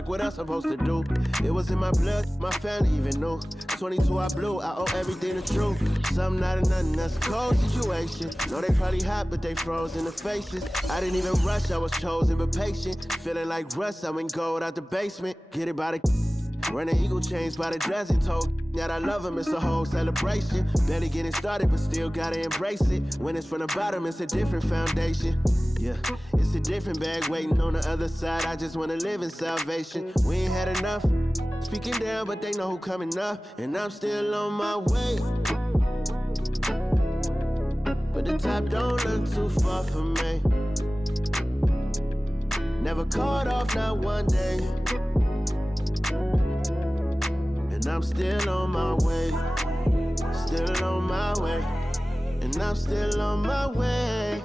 like what else I'm supposed to do? It was in my blood, my family even knew. 22 I blew, I owe everything to truth. Something out of nothing, that's a cold situation. Know they probably hot, but they froze in the faces. I didn't even rush, I was chosen but patient. Feeling like rust, I went gold out the basement. Get it by the running eagle chains by the dozen. Told that I love him, it's a whole celebration. Barely getting started, but still gotta embrace it. When it's from the bottom, it's a different foundation. Yeah, it's a different bag waiting on the other side. I just wanna live in salvation. We ain't had enough. Speaking down, but they know who coming up. And I'm still on my way. But the top don't look too far for me. Never caught off, not one day. And I'm still on my way. Still on my way. And I'm still on my way.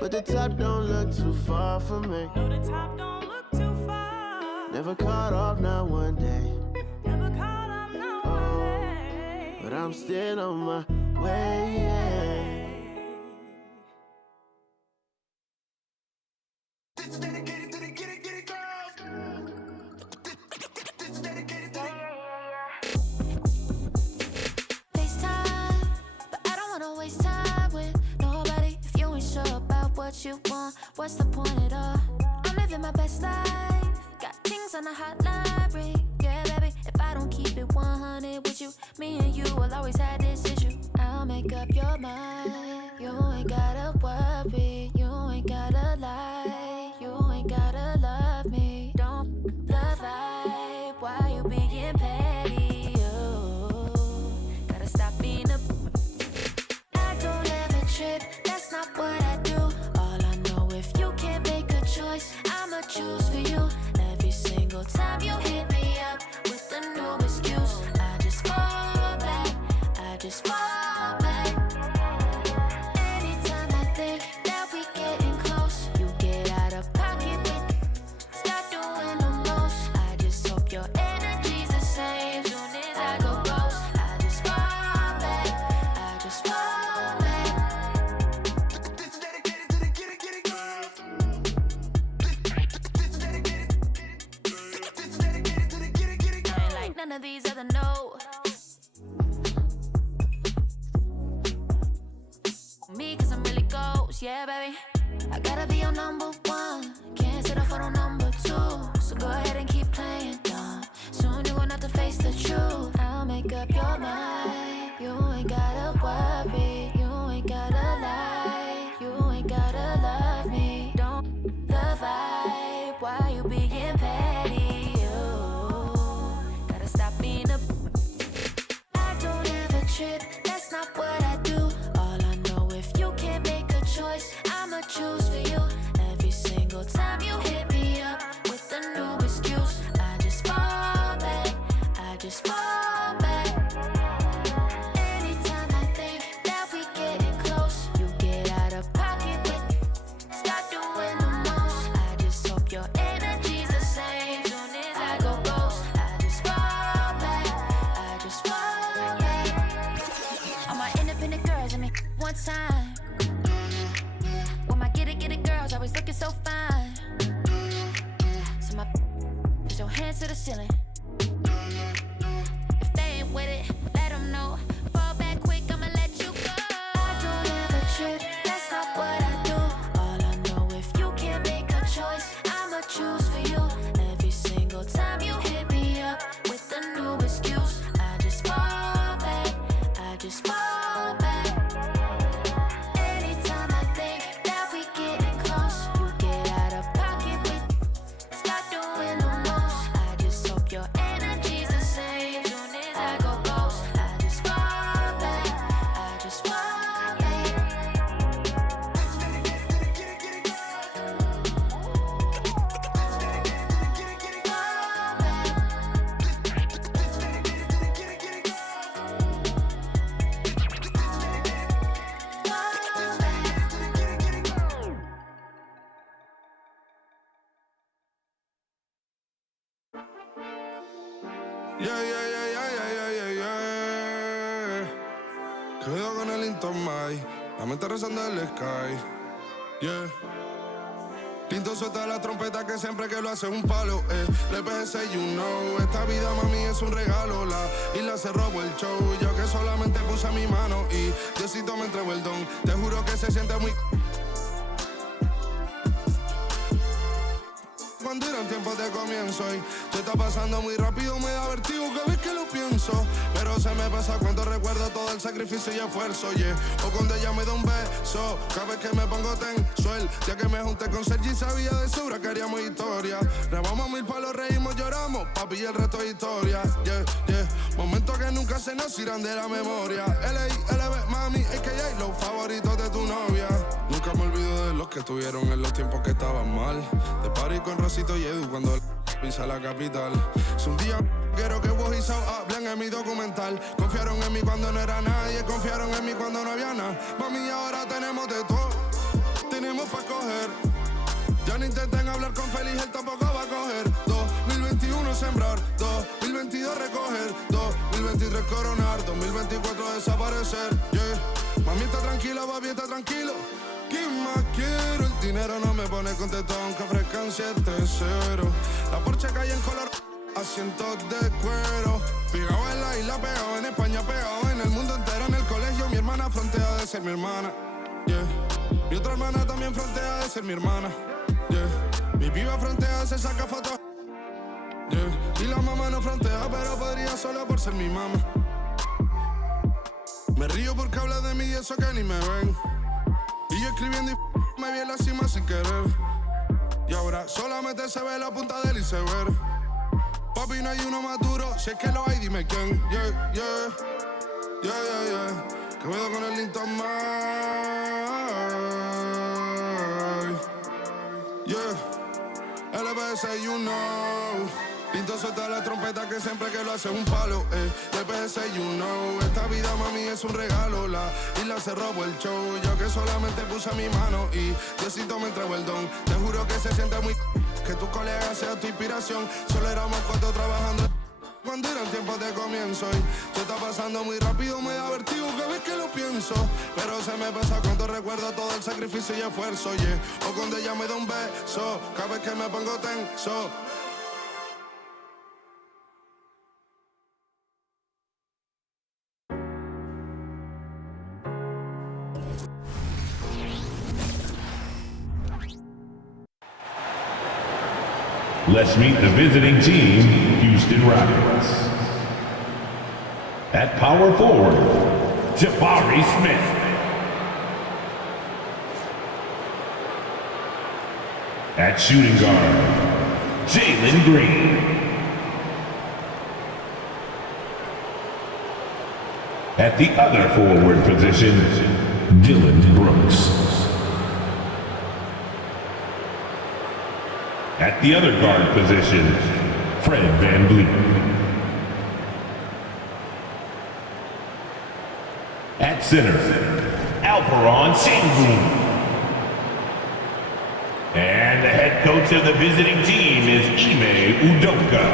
But the top don't look too far for me. No, the top don't look too far. Never caught off, not one day. Never caught off, not one day. But I'm still on my way, yeah. This is dedicated to the get it girls. This is dedicated to FaceTime, but I don't wanna waste time with nobody if you ain't sure about what you want. What's the point at all? I'm living my best life. Got things on the hotline ring. Yeah, baby, if I don't keep it 100 with you, me and you will always have this issue. I'll make up your mind. You ain't gotta worry. You ain't gotta lie. You ain't gotta love me. Don't the vibe. Why you being petty? You gotta stop being a. I don't ever trip. That's not what I do. All I know, if you can't make a choice, I'ma choose for you. Every single time you hit me up with a new excuse, I just fall back. I just fall back. Anytime I think that we getting close, you get out of pocket with. Stop doing the most. I just hope your energy's the same. Soon as I go ghost, I just fall back. I just fall back. This is dedicated to the get it girls. This is dedicated to the get it girls. I ain't like none of these other no. Me, cause I'm really ghost, yeah, baby. I gotta be your number one. Can't settle for no number two. So go ahead and keep playing dumb. Soon you're gonna have to face the truth. I'll make up your mind. You ain't gotta worry. You ain't gotta lie. You ain't gotta love me. Don't the vibe. Why you being petty? You gotta stop being a. I don't ever trip. That's not what I do. All I know, if you can't make a choice, I'ma choose for you. Every single time you hit me up with a new excuse, I just fall back. I just fall back. Anytime I think that we getting close, you get out of pocket with. Stop doing the most. I just hope your energy's the same. Soon as I go ghost, I just fall back. I just fall back. All my independent girls, I mean, one time. When my get it girls always looking so fine. So my put your hands to the ceiling. If they ain't with it, let them know. Fall back quick, I'ma let you go. I don't ever trip, that's not what I do. All I know, if you can't make a choice, I'ma choose for you. Every single time you hit me up with a new excuse, I just fall back. I just fall back. Anytime I think that we getting close, you get out of pocket with. Stop doing the most. I just hope your energy's the same. Soon as I go ghost, I just fall back. I just fall back. This is dedicated to the get it girls. This is dedicated to the get it girls. This is dedicated to the get it girls. Cuidado con el Intomai, la mente rezando el sky. Yeah. Pinto suelta la trompeta que siempre que lo hace un palo, Le pese, you know, esta vida mami es un regalo. La isla se robó el show, yo que solamente puse mi mano y Diosito me entregó el don. Te juro que se siente muy... Cuando eran tiempos de comienzo y se está pasando muy rápido, me da vertigo cada vez que lo pienso. Pero se me pasa cuando recuerdo todo el sacrificio y esfuerzo, O cuando ella me da un beso, cada vez que me pongo tenso. El día que me junté con Sergi sabía de sobra que haríamos historia. Rebamos 1000 palos, reímos, lloramos, papi, y el resto es historia, Momentos que nunca se nos irán de la memoria. L.A.L.B. mami, a.k.a. los favoritos de tu novia. Nunca me olvido de los que estuvieron en los tiempos que estaban mal. De party con Rosito y Edu cuando pisa la capital. Es un día quiero que vos y Sao hablen en mi documental. Confiaron en mí cuando no era nadie, confiaron en mí cuando no había nada. Mami, ahora tenemos de todo, tenemos pa' coger. Ya no intenten hablar con Feliz, él tampoco va a coger. 2021 sembrar, 2022 recoger, 2023 coronar, 2024 desaparecer, Mami está tranquila, papi está tranquilo. ¿Qué más quiero? El dinero no me pone contento aunque ofrezcan 7-0. La Porsche cae en color, asientos de cuero. Pegado en la isla, pegado en España, pegado en el mundo entero. En el colegio mi hermana frontea de ser mi hermana, Mi otra hermana también frontea de ser mi hermana, Mi piba frontea, se saca fotos, Y la mamá no frontea, pero podría solo por ser mi mamá. Me río porque habla de mí y eso que ni me ven. Y yo escribiendo y me vi en la cima sin querer. Y ahora solamente se ve la punta del iceberg. Papi, no hay uno más duro, si es que lo hay, dime quién. Que me doy con el Linton May. LBS, you know. Pinto suelta la trompeta que siempre que lo hace un palo, LBS, you know. Esta vida mami es un regalo. La isla se robó el show, yo que solamente puse mi mano y Diosito me entregó el don. Te juro que se siente muy que tu colega sea tu inspiración. Solo éramos 4 trabajando cuando eran tiempos de comienzo y se está pasando muy rápido, me da vertigo cada vez que lo pienso. Pero se me pasa cuando recuerdo todo el sacrificio y esfuerzo, O cuando ella me da un beso, cada vez que me pongo tenso. Let's meet the visiting team, Houston Rockets. At power forward, Jabari Smith. At shooting guard, Jalen Green. At the other forward position, Dylan Brooks. At the other guard position, Fred VanVleet. At center, Alperon Sengun. And the head coach of the visiting team is Ime Udoka.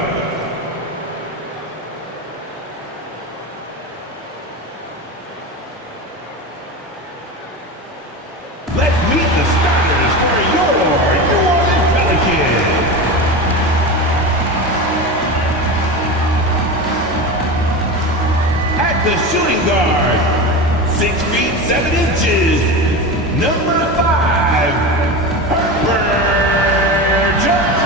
Let's meet the starters for your New Orleans Pelicans. At the shooting guard, 6 feet 7 inches, number 5, Herbert Jones.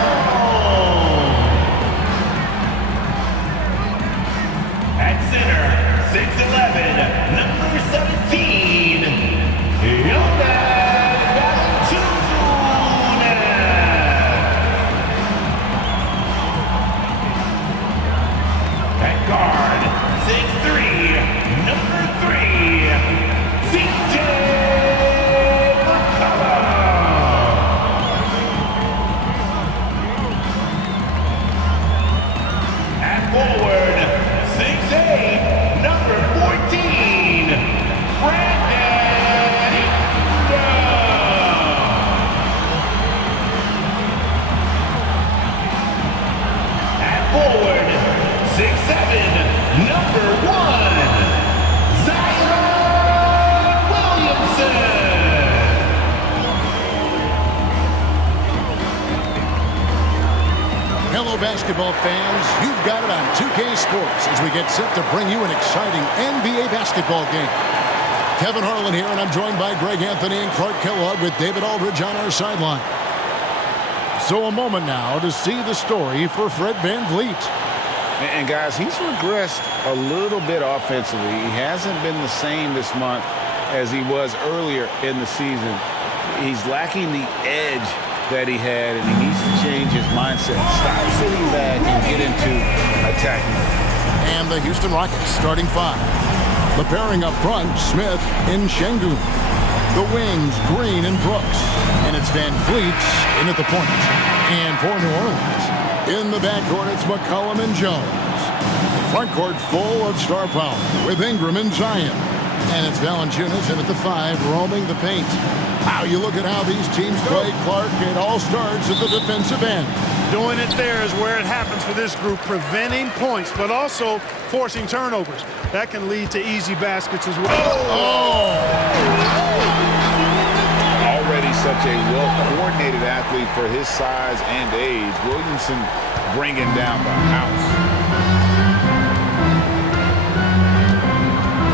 Hello, basketball fans. You've got it on 2K Sports as we get set to bring you an exciting NBA basketball game. Kevin Harlan here, and I'm joined by Greg Anthony and Clark Kellogg with David Aldridge on our sideline. So a moment now to see the story for Fred VanVleet. And guys, he's regressed a little bit offensively. He hasn't been the same this month as he was earlier in the season. He's lacking the edge that he had, and he needs to change his mindset. Stop sitting back and get into attack mode. And the Houston Rockets starting five. The pairing up front, Smith and Şengün. The wings, Green and Brooks. And it's VanVleet in at the point. And for New Orleans, in the backcourt, it's McCollum and Jones. Front court full of star power with Ingram and Zion. And it's Valanciunas in at the five, roaming the paint. Wow, you look at how these teams play, Clark. It all starts at the defensive end. Doing it there is where it happens for this group, preventing points, but also forcing turnovers. That can lead to easy baskets as well. Oh! Already such a well-coordinated athlete for his size and age. Williamson bringing down the house.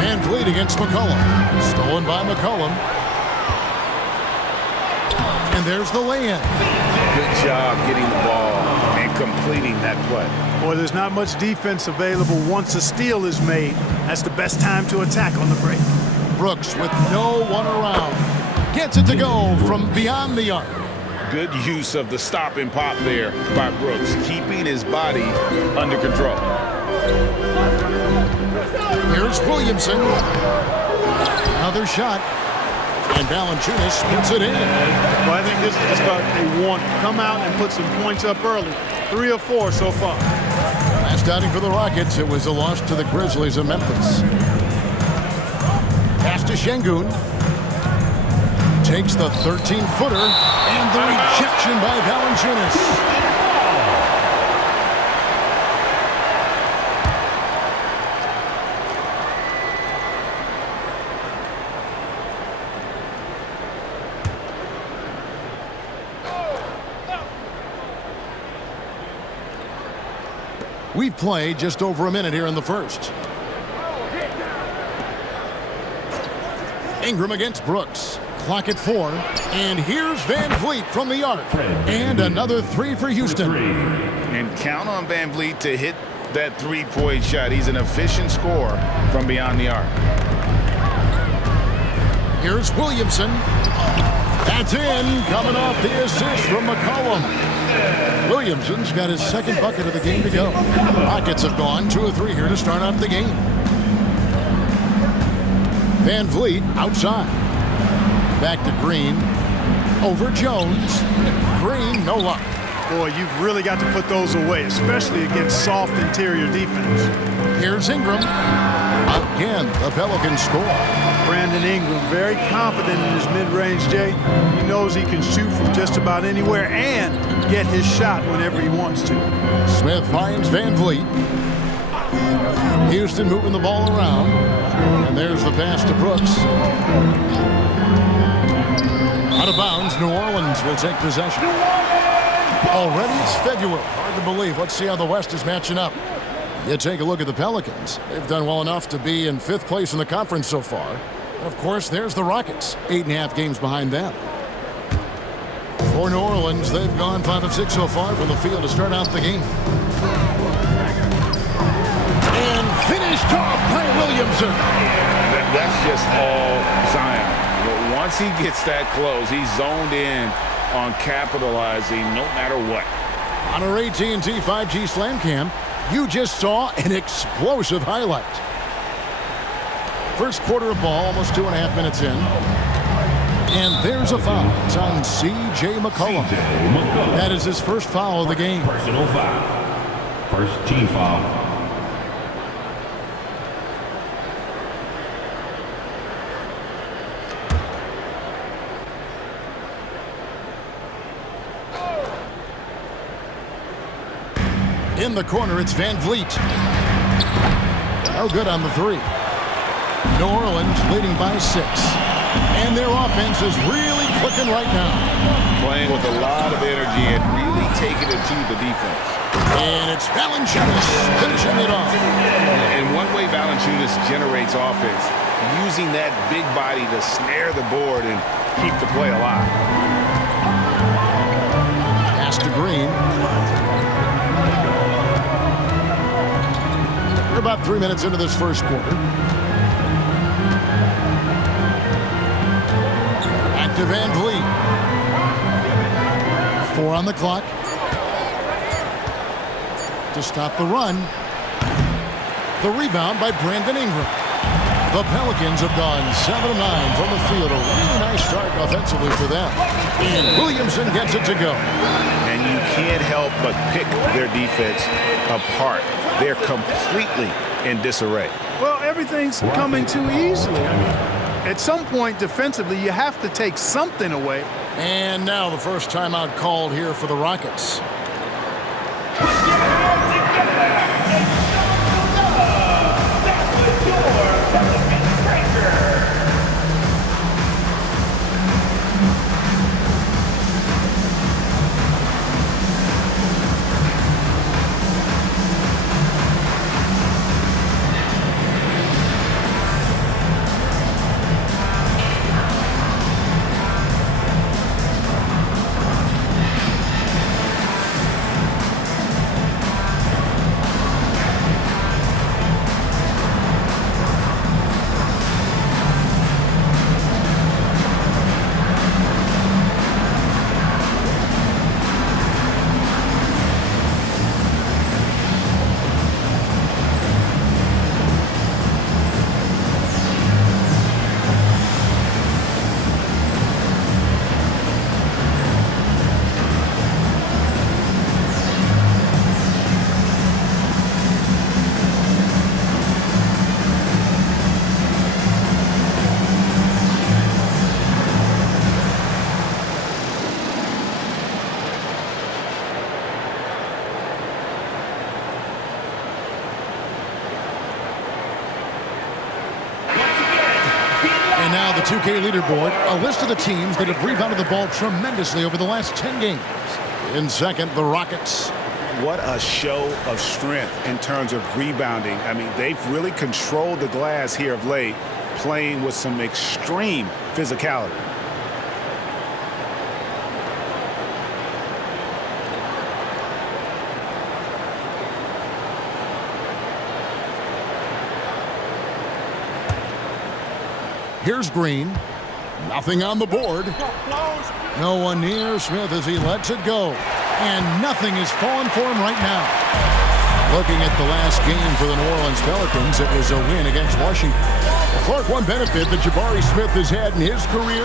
VanVleet against McCollum. Stolen by McCollum. And there's the lay-in. Good job getting the ball and completing that play. Boy, there's not much defense available once a steal is made. That's the best time to attack on the break. Brooks with no one around. Gets it to go from beyond the arc. Good use of the stop and pop there by Brooks, keeping his body under control. Here's Williamson. Another shot. And Valanciunas puts it in. Well, I think this is just about they want to come out and put some points up early. 3 or 4 so far. Last outing for the Rockets, it was a loss to the Grizzlies of Memphis. Pass to Şengün. Takes the 13-footer, and the rejection by Valanciunas. We've played just over a minute here in the first. Ingram against Brooks. Clock at 4. And here's VanVleet from the arc. And another 3 for Houston. And count on VanVleet to hit that three-point shot. He's an efficient scorer from beyond the arc. Here's Williamson. That's in. Coming off the assist from McCollum. Williamson's got his second bucket of the game to go. Rockets have gone 2 of 3 here to start out the game. VanVleet outside. Back to Green. Over Jones. Green, no luck. Boy, you've really got to put those away, especially against soft interior defense. Here's Ingram. Again, the Pelicans score. Brandon Ingram, very confident in his mid-range, Jay. He knows he can shoot from just about anywhere and get his shot whenever he wants to. Smith finds VanVleet. Houston moving the ball around. And there's the pass to Brooks. Out of bounds, New Orleans will take possession. Already it's February. Hard to believe. Let's see how the West is matching up. You take a look at the Pelicans. They've done well enough to be in 5th place in the conference so far. Of course, there's the Rockets, 8.5 games behind them. For New Orleans, they've gone 5 of 6 so far from the field to start out the game. And finished off by Williamson. That's just all Zion. But once he gets that close, he's zoned in on capitalizing no matter what. On our AT&T 5G Slam Cam, you just saw an explosive highlight. First quarter of ball, almost 2.5 minutes in. And there's a foul. It's on C.J. McCollum. That is his first foul of the game. Personal foul. First team foul. In the corner, it's VanVleet. No good on the 3. New Orleans leading by 6. And their offense is really clicking right now. Playing with a lot of energy and really taking it to the defense. And it's Valanciunas finishing it off. And one way Valanciunas generates offense, using that big body to snare the board and keep the play alive. Pass to Green. We're about 3 minutes into this first quarter. Back to Van Vliet. 4 on the clock. To stop the run. The rebound by Brandon Ingram. The Pelicans have gone 7-9 from the field. A really nice start offensively for them. And Williamson gets it to go. And you can't help but pick their defense apart. They're completely in disarray. Well, everything's coming too easily. I mean, at some point defensively, you have to take something away. And now the first timeout called here for the Rockets. And now the 2K leaderboard, a list of the teams that have rebounded the ball tremendously over the last 10 games. In second, the Rockets. What a show of strength in terms of rebounding. I mean, they've really controlled the glass here of late, playing with some extreme physicality. Here's Green. Nothing on the board. No one near Smith as he lets it go. And nothing is falling for him right now. Looking at the last game for the New Orleans Pelicans, it was a win against Washington. Clark, one benefit that Jabari Smith has had in his career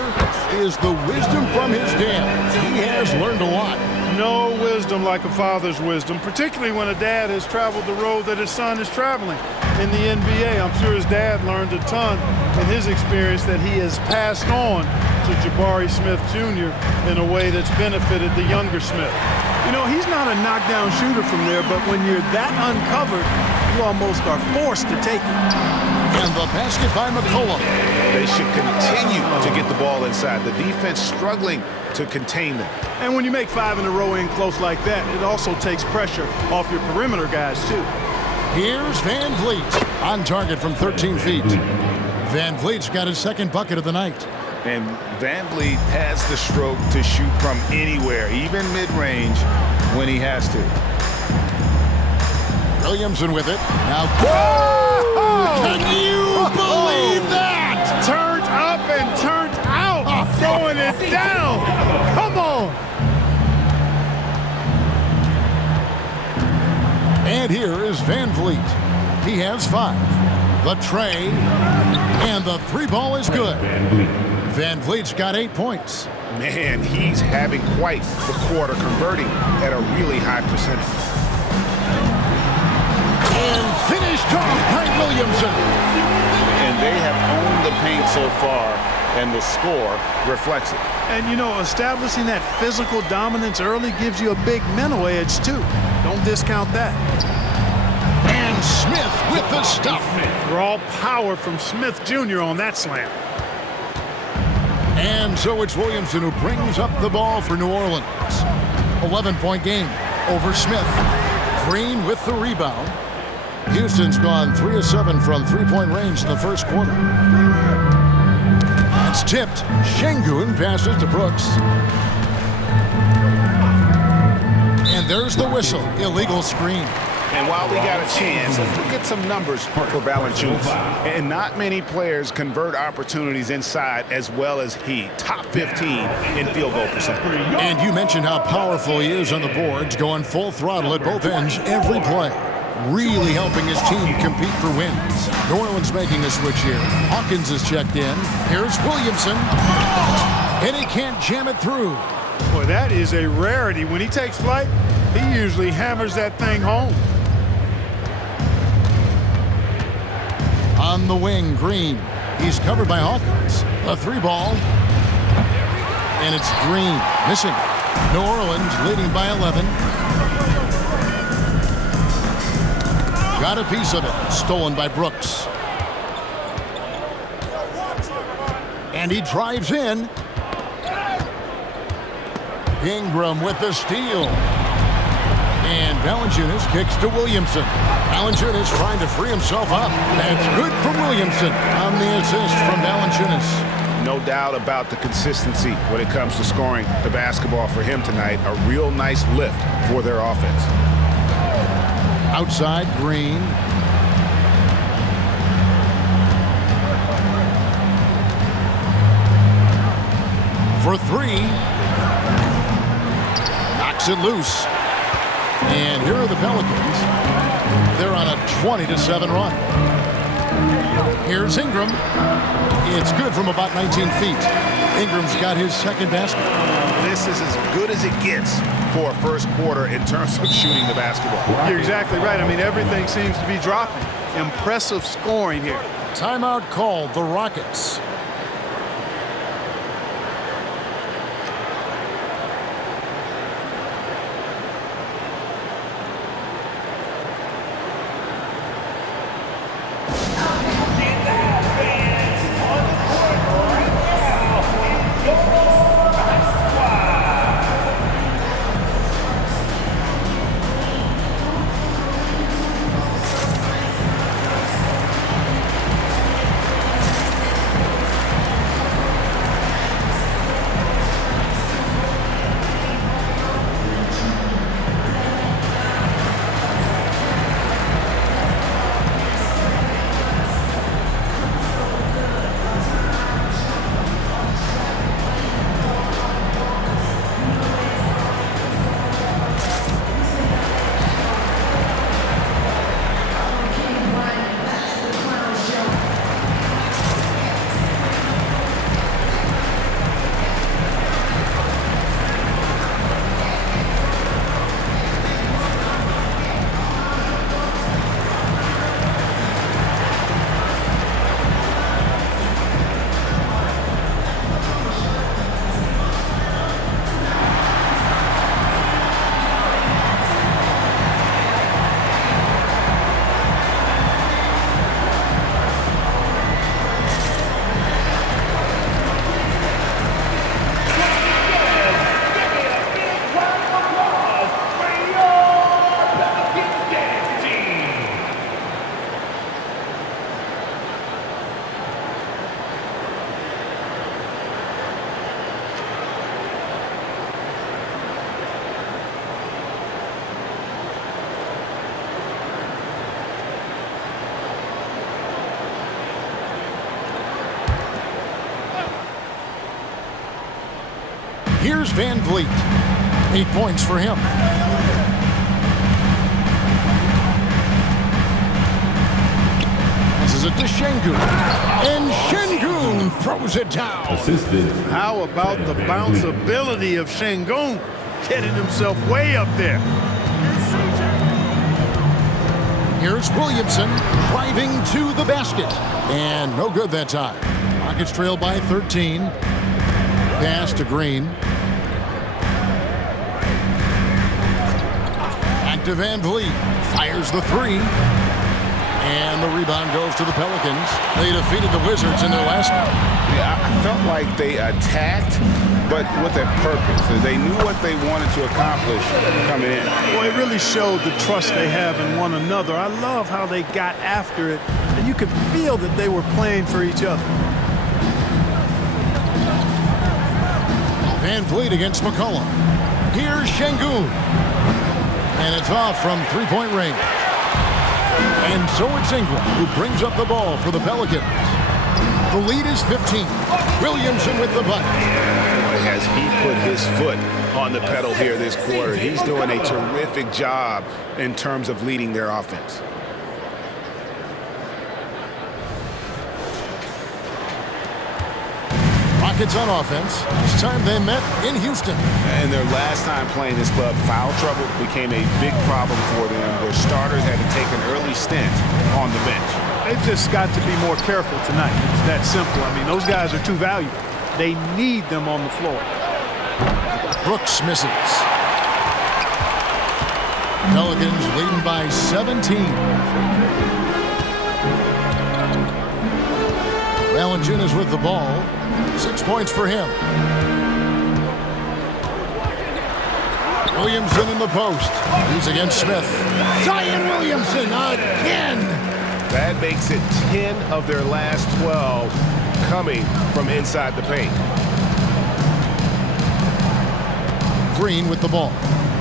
is the wisdom from his dad. He has learned a lot. No wisdom like a father's wisdom, particularly when a dad has traveled the road that his son is traveling in the NBA. I'm sure his dad learned a ton in his experience that he has passed on to Jabari Smith Jr. in a way that's benefited the younger Smith. You know, he's not a knockdown shooter from there, but when you're that uncovered, you almost are forced to take it. And the basket by McCollum. They should continue to get the ball inside. The defense struggling to contain them. And when you make 5 in a row in close like that, it also takes pressure off your perimeter guys, too. Here's Van Vliet on target from 13 feet. Van Vliet's got his second bucket of the night. And Van Vliet has the stroke to shoot from anywhere, even mid-range, when he has to. Williamson with it. Now, oh! Can you believe that? Turned up and turned out, throwing it down. Come on. And here is Van Vliet. He has 5. The tray, and the 3 ball is good. Van Vliet's got 8 points. Man, he's having quite the quarter, converting at a really high percentage. And finished off by Williamson. And they have owned the paint so far, and the score reflects it. And, you know, establishing that physical dominance early gives you a big mental edge, too. Don't discount that. And Smith with the stuff. Raw power from Smith Jr. on that slam. And so it's Williamson who brings up the ball for New Orleans. 11-point game over Smith. Green with the rebound. Houston's gone 3 of 7 from three-point range in the first quarter. That's tipped. Şengün passes to Brooks. And there's the whistle. Illegal screen. And while we got a chance, let's look at some numbers for Valanciunas. And not many players convert opportunities inside as well as he. Top 15 in field goal percentage. And you mentioned how powerful he is on the boards, going full throttle at both ends every play. Really helping his team compete for wins. New Orleans making a switch here. Hawkins is checked in. Here's Williamson. And he can't jam it through. Boy, that is a rarity. When he takes flight, he usually hammers that thing home. On the wing, Green. He's covered by Hawkins. A 3-ball. And it's Green missing. New Orleans leading by 11. Got a piece of it. Stolen by Brooks. And he drives in. Ingram with the steal. And Valanciunas kicks to Williamson. Valanciunas trying to free himself up. That's good from Williamson on the assist from Valanciunas. No doubt about the consistency when it comes to scoring the basketball for him tonight. A real nice lift for their offense. Outside, Green. For 3. Knocks it loose. And here are the Pelicans. They're on a 20-7 run. Here's Ingram. It's good from about 19 feet. Ingram's got his second basket. This is as good as it gets for a first quarter in terms of shooting the basketball. You're exactly right. I mean, everything seems to be dropping. Impressive scoring here. Timeout called, the Rockets. Here's Van Vliet. 8 points for him. This is it to Şengün. And Şengün throws it down. How about the bounceability of Şengün? Getting himself way up there. Here's Williamson driving to the basket. And no good that time. Rockets trail by 13. Pass to Green. Back to Van Vliet. Fires the 3. And the rebound goes to the Pelicans. They defeated the Wizards in their last game. Yeah, I felt like they attacked, but with a purpose. They knew what they wanted to accomplish coming in. Well, it really showed the trust they have in one another. I love how they got after it, and you could feel that they were playing for each other. Van Vliet against McCollum. Here's Şengün. And it's off from three-point range. And so it's Ingram who brings up the ball for the Pelicans. The lead is 15. Williamson with the bucket. Has he put his foot on the pedal here this quarter? He's doing a terrific job in terms of leading their offense. Rockets on offense. This time they met in Houston. And their last time playing this club, foul trouble became a big problem for them, where starters had to take an early stint on the bench. They've just got to be more careful tonight. It's that simple. I mean, those guys are too valuable. They need them on the floor. Brooks misses. Pelicans leading by 17. Valanciunas with the ball. 6 points for him. Williamson in the post. He's against Smith. Zion Williamson again. That makes it 10 of their last 12 coming from inside the paint. Green with the ball.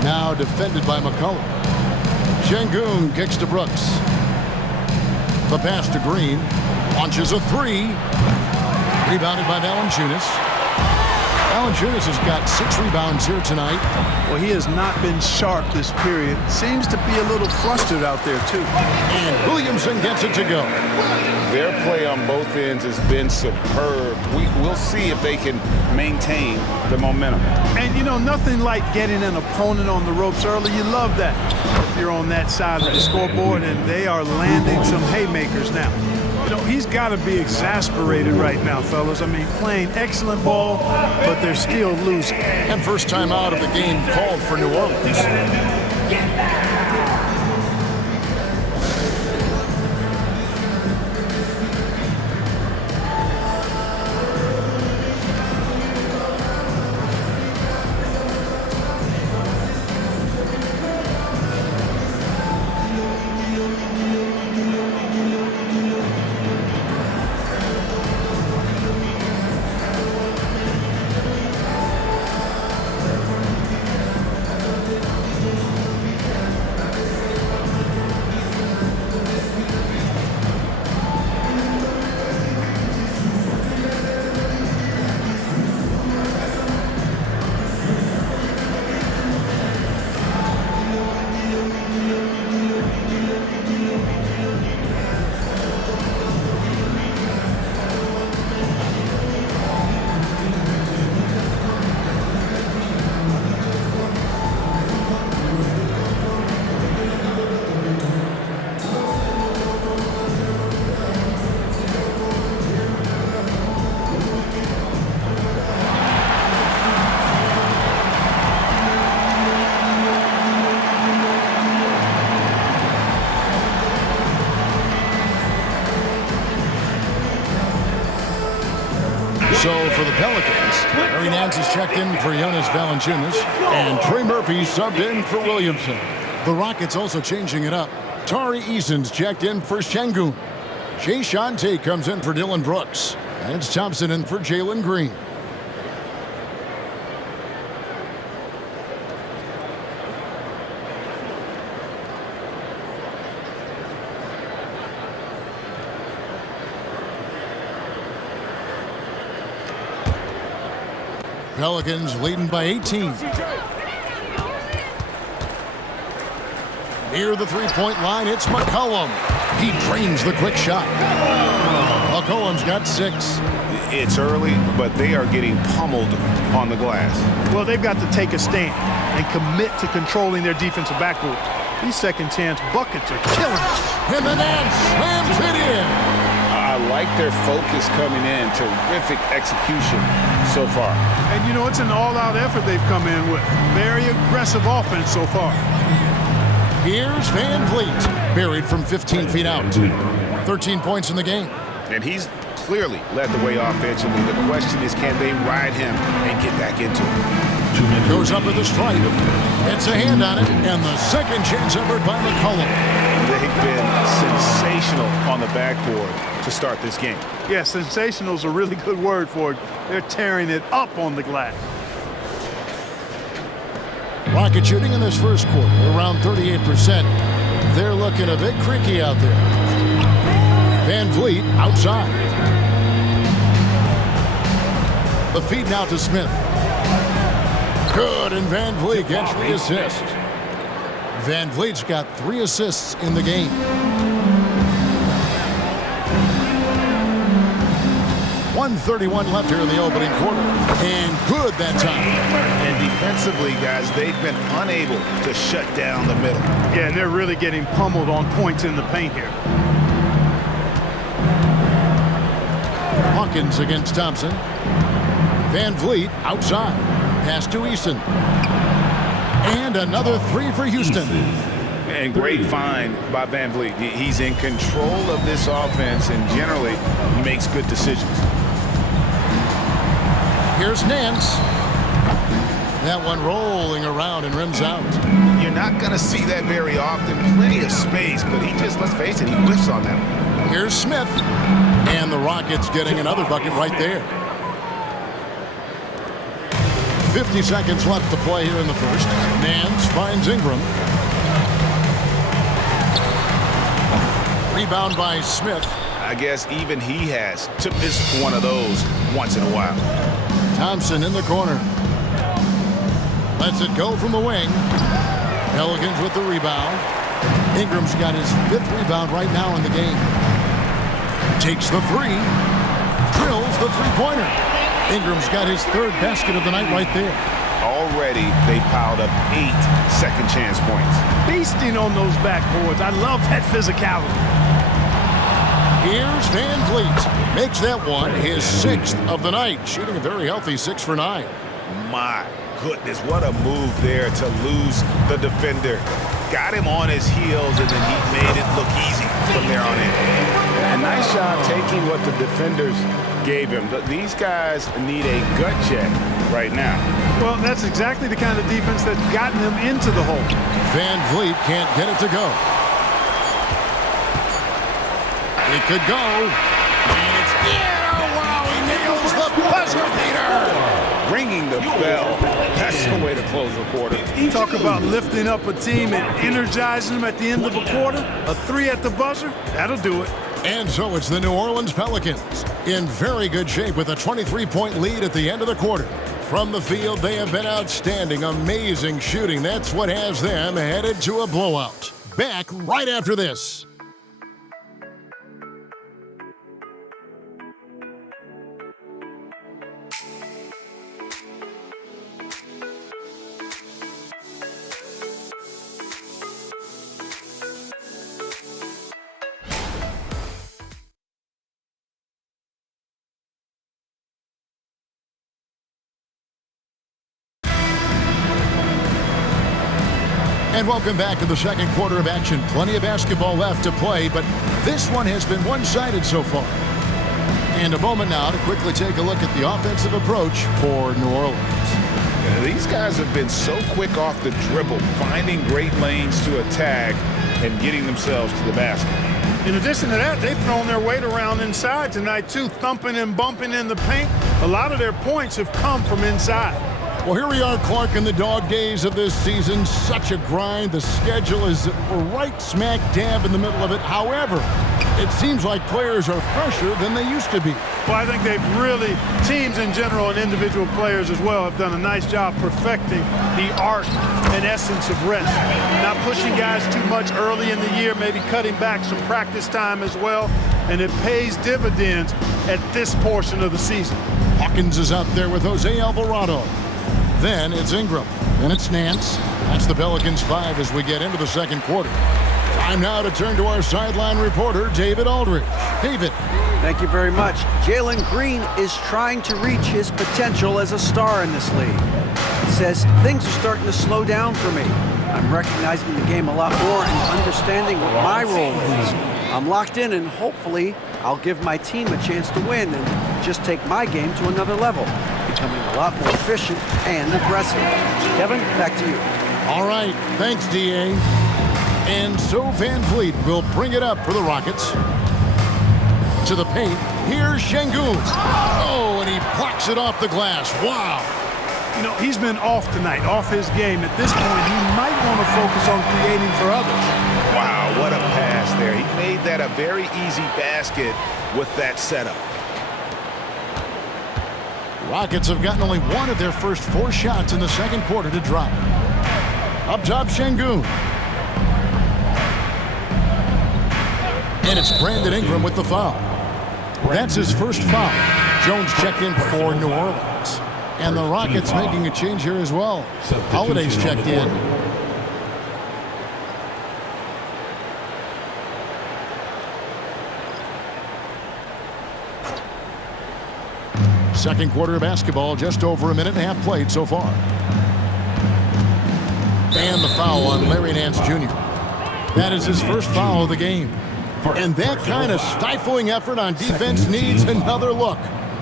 Now defended by McCollum. Şengün kicks to Brooks. The pass to Green. Launches a three. Rebounded by Valanciunas. Valanciunas has got 6 rebounds here tonight. Well, he has not been sharp this period. Seems to be a little flustered out there, too. And Williamson gets it to go. Their play on both ends has been superb. We'll see if they can maintain the momentum. And, you know, nothing like getting an opponent on the ropes early. You love that if you're on that side of the scoreboard, and they are landing some haymakers now. You know, he's got to be exasperated right now, fellas. I mean, playing excellent ball, but they're still losing. And first time out of the game called for New Orleans. So for the Pelicans, Larry Nance is checked in for Jonas Valanciunas, and Trey Murphy subbed in for Williamson. The Rockets also changing it up. Tari Eason's checked in for Şengün. Jay Shante comes in for Dylan Brooks. And it's Thompson in for Jalen Green. Pelicans leading by 18. Near the three-point line, it's McCollum. He drains the quick shot. McCollum's got 6. It's early, but they are getting pummeled on the glass. Well, they've got to take a stand and commit to controlling their defensive backboard. These second-chance buckets are killing us. And the Nance slams it in. I like their focus coming in. Terrific execution so far. And, you know, it's an all-out effort they've come in with. Very aggressive offense so far. Here's Van Vliet, buried from 15 feet out. 13 points in the game. And he's clearly led the way offensively. The question is, can they ride him and get back into it? Goes up with the stripe. It's a hand on it, and the second chance effort by McCollum. They've been sensational on the backboard to start this game. Yeah, sensational is a really good word for it. They're tearing it up on the glass. Rocket shooting in this first quarter, around 38%. They're looking a bit creaky out there. Van Vliet outside. The feed now to Smith. Good, and Van Vliet gets the assist. Van Vliet's got 3 assists in the game. 1:31 left here in the opening quarter. And good that time. And defensively, guys, they've been unable to shut down the middle. Yeah, and they're really getting pummeled on points in the paint here. Hawkins against Thompson. Van Vliet outside. Pass to Eason. And another 3 for Houston. And great find by Van Vliet. He's in control of this offense and generally makes good decisions. Here's Nance. That one rolling around and rims out. You're not going to see that very often. Plenty of space, but he just, let's face it, he whiffs on that one. Here's Smith. And the Rockets getting another bucket right there. 50 seconds left to play here in the first. Nance finds Ingram. Rebound by Smith. I guess even he has to miss one of those once in a while. Thompson in the corner. Lets it go from the wing. Pelicans with the rebound. Ingram's got his 5th rebound right now in the game. Takes the 3. Drills the three-pointer. Ingram's got his 3rd basket of the night right there. Already, they piled up 8 second chance points. Feasting on those backboards. I love that physicality. Here's Van Vliet. Makes that one his 6th of the night. Shooting a very healthy 6 for 9. My goodness, what a move there to lose the defender. Got him on his heels, and then he made it look easy from there on in. A nice job taking what the defenders gave him. These guys need a gut check right now. Well, that's exactly the kind of defense that's gotten them into the hole. Van Vliet can't get it to go. It could go. And it's in. Oh, wow, he nails the buzzer beater. Ringing the bell. That's the way to close the quarter. Talk about lifting up a team and energizing them at the end of a quarter. A 3 at the buzzer, that'll do it. And so it's the New Orleans Pelicans in very good shape with a 23-point lead at the end of the quarter. From the field, they have been outstanding, amazing shooting. That's what has them headed to a blowout. Back right after this. And welcome back to the second quarter of action. Plenty of basketball left to play, but this one has been one-sided so far. And a moment now to quickly take a look at the offensive approach for New Orleans. These guys have been so quick off the dribble, finding great lanes to attack and getting themselves to the basket. In addition to that, they've thrown their weight around inside tonight, too, thumping and bumping in the paint. A lot of their points have come from inside. Well, here we are, Clark, in the dog days of this season. Such a grind. The schedule is right smack dab in the middle of it. However, it seems like players are fresher than they used to be. Well, I think they've really, teams in general and individual players as well, have done a nice job perfecting the art and essence of rest. Not pushing guys too much early in the year, maybe cutting back some practice time as well, and it pays dividends at this portion of the season. Hawkins is out there with Jose Alvarado. Then it's Ingram. Then it's Nance. That's the Pelicans 5 as we get into the second quarter. Time now to turn to our sideline reporter, David Aldridge. David. Thank you very much. Jalen Green is trying to reach his potential as a star in this league. He says, things are starting to slow down for me. I'm I'm recognizing the game a lot more and understanding what my role is. I'm locked in, and hopefully I'll give my team a chance to win and just take my game to another level, becoming a lot more efficient and aggressive. Kevin, back to you. All right, thanks, D.A. And so Van Fleet will bring it up for the Rockets. To the paint, here's Şengün. Oh, and he blocks it off the glass. Wow. You know, he's been off tonight, off his game. At this point, he might want to focus on creating for others. Wow, what a pass there. He made that a very easy basket with that setup. Rockets have gotten only one of their first 4 shots in the second quarter to drop. Up top, Şengün. And it's Brandon Ingram with the foul. That's his first foul. Jones checked in for New Orleans. And the Rockets making a change here as well. Holiday's checked in. Second quarter of basketball, just over a minute and a half played so far. And the foul on Larry Nance Jr. That is his first foul of the game. And that kind of stifling effort on defense needs another look.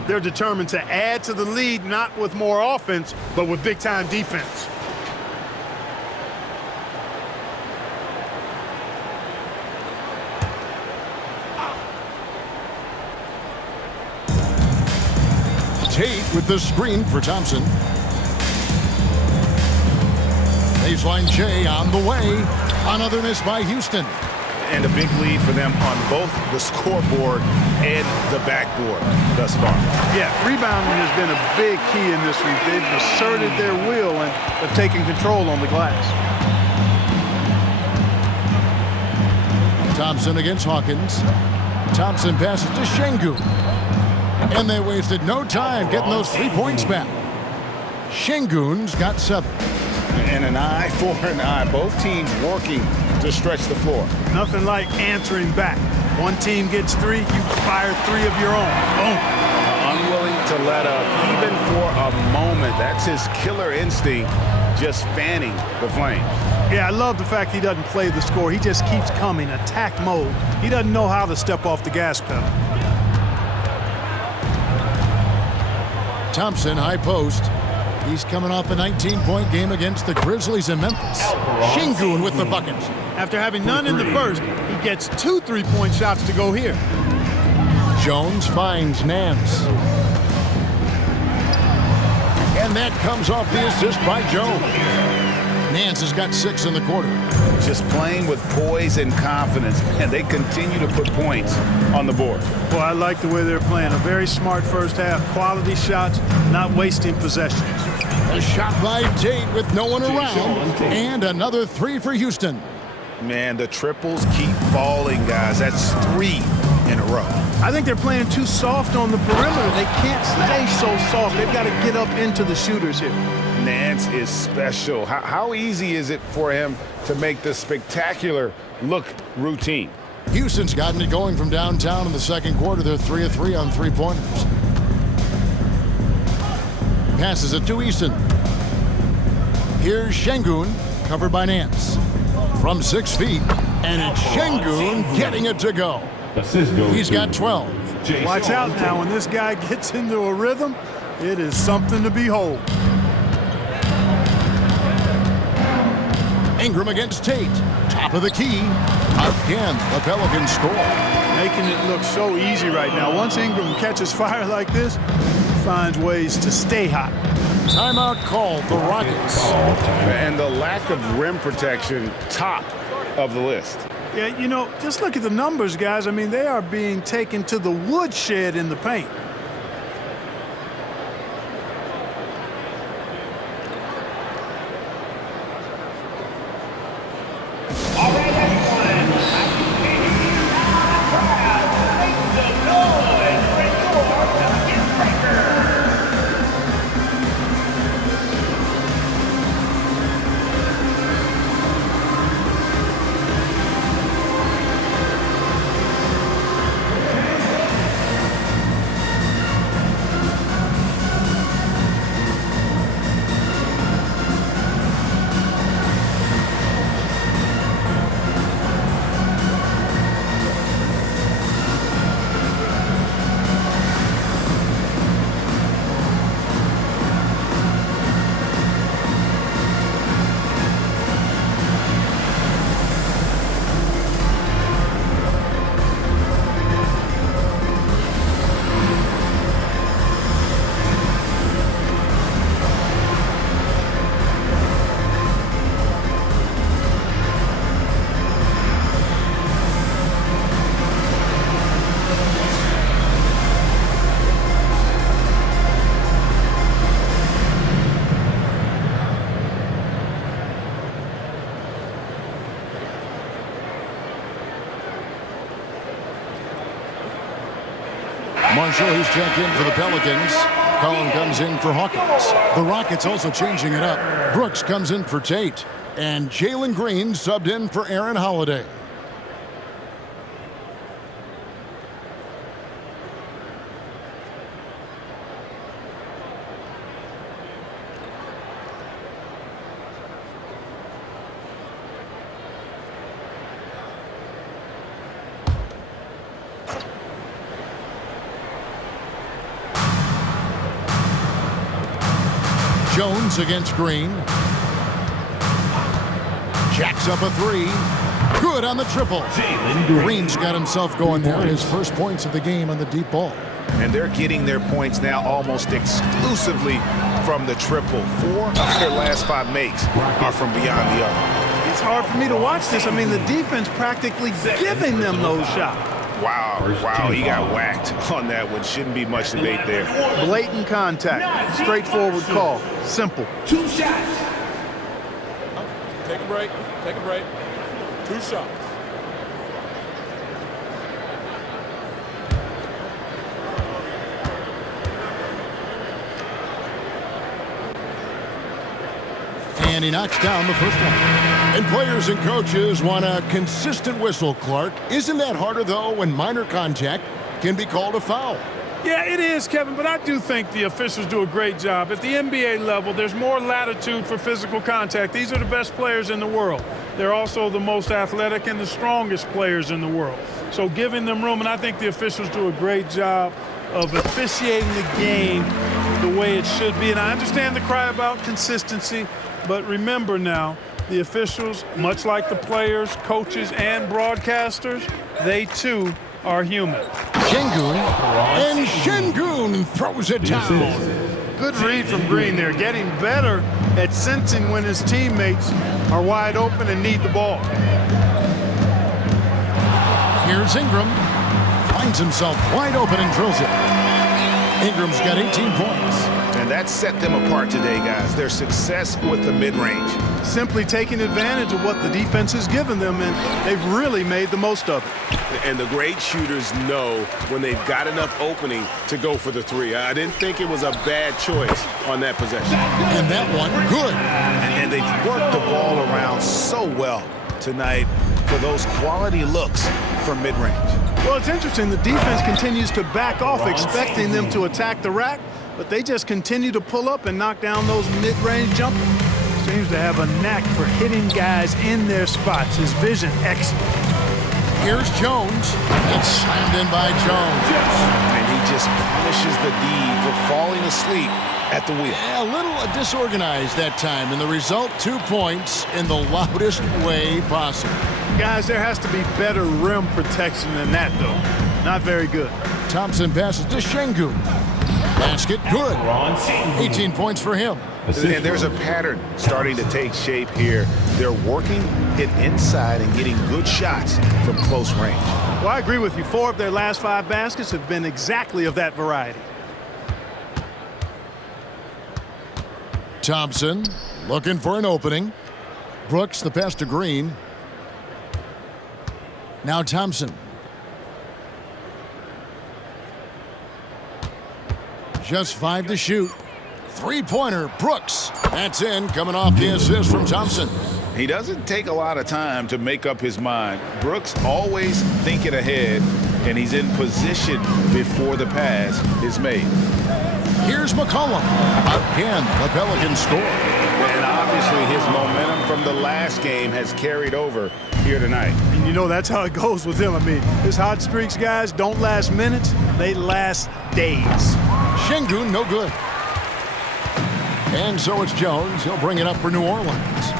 They're determined to add to the lead, not with more offense, but with big-time defense. Tate with the screen for Thompson. Baseline Jay on the way. Another miss by Houston. And a big lead for them on both the scoreboard and the backboard thus far. Yeah, rebounding has been a big key in this one. They've asserted their will and have taken control on the glass. Thompson against Hawkins. Thompson passes to Şengün. And they wasted no time getting those 3 points back. Şengün's got 7. And an eye for an eye. Both teams working to stretch the floor. Nothing like answering back. One team gets 3, you fire 3 of your own. Boom. Unwilling to let up, even for a moment. That's his killer instinct, just fanning the flames. Yeah, I love the fact he doesn't play the score. He just keeps coming, attack mode. He doesn't know how to step off the gas pedal. Thompson, high post. He's coming off a 19-point game against the Grizzlies in Memphis. Şengün with the bucket. After having none in the first, he gets 2 3-point shots to go here. Jones finds Nance. And that comes off the assist by Jones. Nance has got 6 in the quarter. Just playing with poise and confidence, and they continue to put points on the board. Well, I like the way they're playing. A very smart first half. Quality shots, not wasting possessions. A shot by Tate with no one around. And another 3 for Houston. Man, the triples keep falling, guys. That's 3 in a row. I think they're playing too soft on the perimeter. They can't stay so soft. They've got to get up into the shooters here. Nance is special. How easy is it for him to make the spectacular look routine? Houston's gotten it going from downtown in the second quarter. They're 3 of 3 on 3-pointers. Passes it to Eason. Here's Şengün, covered by Nance. From 6 feet, and it's Şengün getting it to go. He's got 12. Watch out now. When this guy gets into a rhythm, it is something to behold. Ingram against Tate. Top of the key. Again, the Pelicans score. Making it look so easy right now. Once Ingram catches fire like this, he finds ways to stay hot. Timeout called the Rockets. And the lack of rim protection, top of the list. Yeah, you know, just look at the numbers, guys. I mean, they are being taken to the woodshed in the paint. Marshall, he's checked in for the Pelicans. Collin comes in for Hawkins. The Rockets also changing it up. Brooks comes in for Tate. And Jalen Green subbed in for Aaron Holiday. Jones against Green. Jacks up a three. Good on the triple. Green's got himself going there. His first points of the game on the deep ball. And they're getting their points now almost exclusively from the triple. 4 of their last 5 makes are from beyond the arc. It's hard for me to watch this. I mean, the defense practically giving them those shots. Wow, he got whacked on that one. Shouldn't be much debate there. Blatant contact. Straightforward call. Simple. 2 shots. Take a break. 2 shots. And he knocks down the first one. And players and coaches want a consistent whistle, Clark. Isn't that harder, though, when minor contact can be called a foul? Yeah, it is, Kevin, but I do think the officials do a great job. At the NBA level, there's more latitude for physical contact. These are the best players in the world. They're also the most athletic and the strongest players in the world. So giving them room, and I think the officials do a great job of officiating the game the way it should be. And I understand the cry about consistency, but remember now, the officials, much like the players, coaches, and broadcasters, they too are human. Şengün, and Şengün throws it down. Good read from Green there, getting better at sensing when his teammates are wide open and need the ball. Here's Ingram. Finds himself wide open and drills it. Ingram's got 18 points. And that set them apart today, guys. Their success with the mid-range. Simply taking advantage of what the defense has given them, and they've really made the most of it. And the great shooters know when they've got enough opening to go for the 3. I didn't think it was a bad choice on that possession. And that one, good. And they've worked the ball around so well tonight for those quality looks from mid-range. Well, it's interesting. The defense continues to back off, expecting them to attack the rack, but they just continue to pull up and knock down those mid-range jumpers. Seems to have a knack for hitting guys in their spots. His vision, excellent. Here's Jones. It's slammed in by Jones. And he just punishes the D for falling asleep at the wheel. Yeah, a little disorganized that time, and the result, 2 points in the loudest way possible. Guys, there has to be better rim protection than that, though. Not very good. Thompson passes to Şengün. Basket, good. 18 points for him. And there's a pattern starting to take shape here. They're working it inside and getting good shots from close range. Well, I agree with you. 4 of their last 5 baskets have been exactly of that variety. Thompson looking for an opening. Brooks, the pass to Green. Now Thompson. Just 5 to shoot. 3-pointer, Brooks. That's in, coming off the assist from Thompson. He doesn't take a lot of time to make up his mind. Brooks always thinking ahead, and he's in position before the pass is made. Here's McCollum. Again, the Pelicans score. And obviously his momentum from the last game has carried over here tonight. And you know that's how it goes with him. I mean, his hot streaks, guys, don't last minutes. They last days. Şengün, no good. And so it's Jones. He'll bring it up for New Orleans.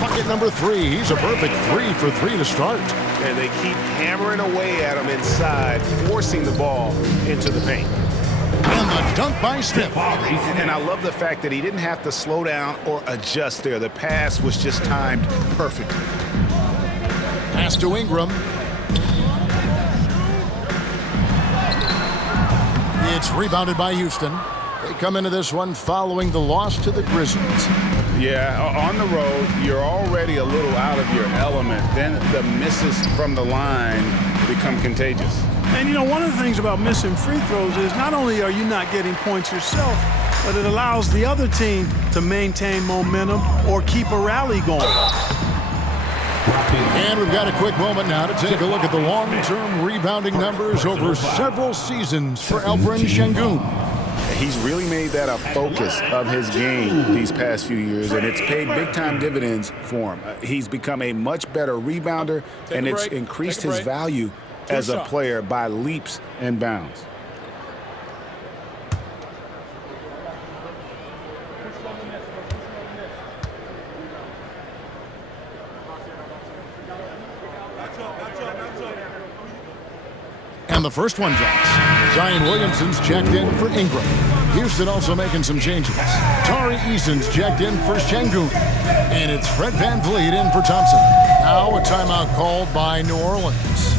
Bucket number 3. He's a perfect 3 for 3 to start. And they keep hammering away at him inside, forcing the ball into the paint. And the dunk by Smith. And I love the fact that he didn't have to slow down or adjust there. The pass was just timed perfectly. Pass to Ingram. It's rebounded by Houston. They come into this one following the loss to the Grizzlies. Yeah, on the road, you're already a little out of your element. Then the misses from the line become contagious. And, you know, one of the things about missing free throws is not only are you not getting points yourself, but it allows the other team to maintain momentum or keep a rally going. And we've got a quick moment now to take a look at the long-term rebounding numbers over several seasons for Alperen Sengun. He's really made that a focus of his game these past few years, and it's paid big-time dividends for him. He's become a much better rebounder, and it's increased his value as a player by leaps and bounds. And the first one drops. Zion Williamson's checked in for Ingram. Houston also making some changes. Tari Eason's checked in for Sengun. And it's Fred VanVleet in for Thompson. Now a timeout called by New Orleans.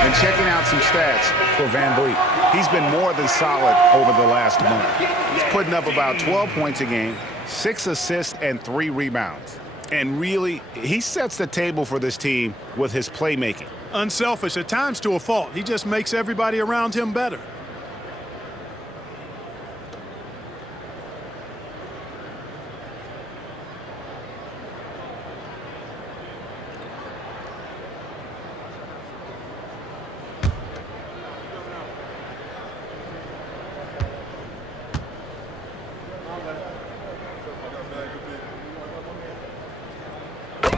And checking out some stats for VanVleet. He's been more than solid over the last month. He's putting up about 12 points a game, 6 assists, and 3 rebounds. And really, he sets the table for this team with his playmaking. Unselfish, at times to a fault. He just makes everybody around him better.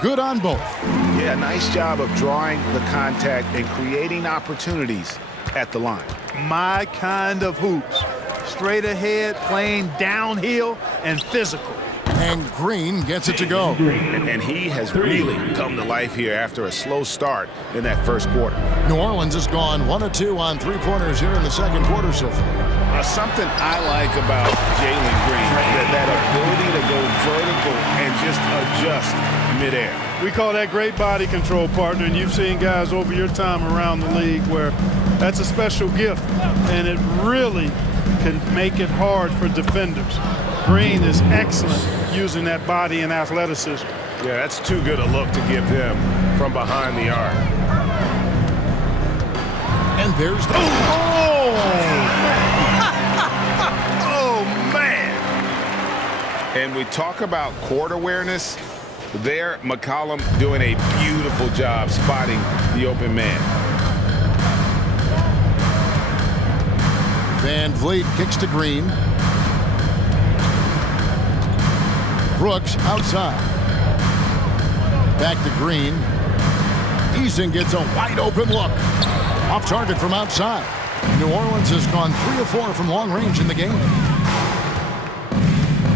Good on both. Yeah, nice job of drawing the contact and creating opportunities at the line. My kind of hoops. Straight ahead, playing downhill, and physical. And Green gets it to go. And he has really come to life here after a slow start in that first quarter. New Orleans has gone 1 of 2 on three-pointers here in the second quarter so far. Something I like about Jalen Green, that ability to go vertical and just adjust midair. We call that great body control, partner, and you've seen guys over your time around the league where that's a special gift, and it really can make it hard for defenders. Green is excellent using that body and athleticism. Yeah, that's too good a look to give them from behind the arc. And there's the... Oh, man! And we talk about court awareness. There, McCollum doing a beautiful job spotting the open man. VanVleet kicks to Green. Brooks outside. Back to Green. Eason gets a wide open look. Off target from outside. New Orleans has gone 3 of 4 from long range in the game.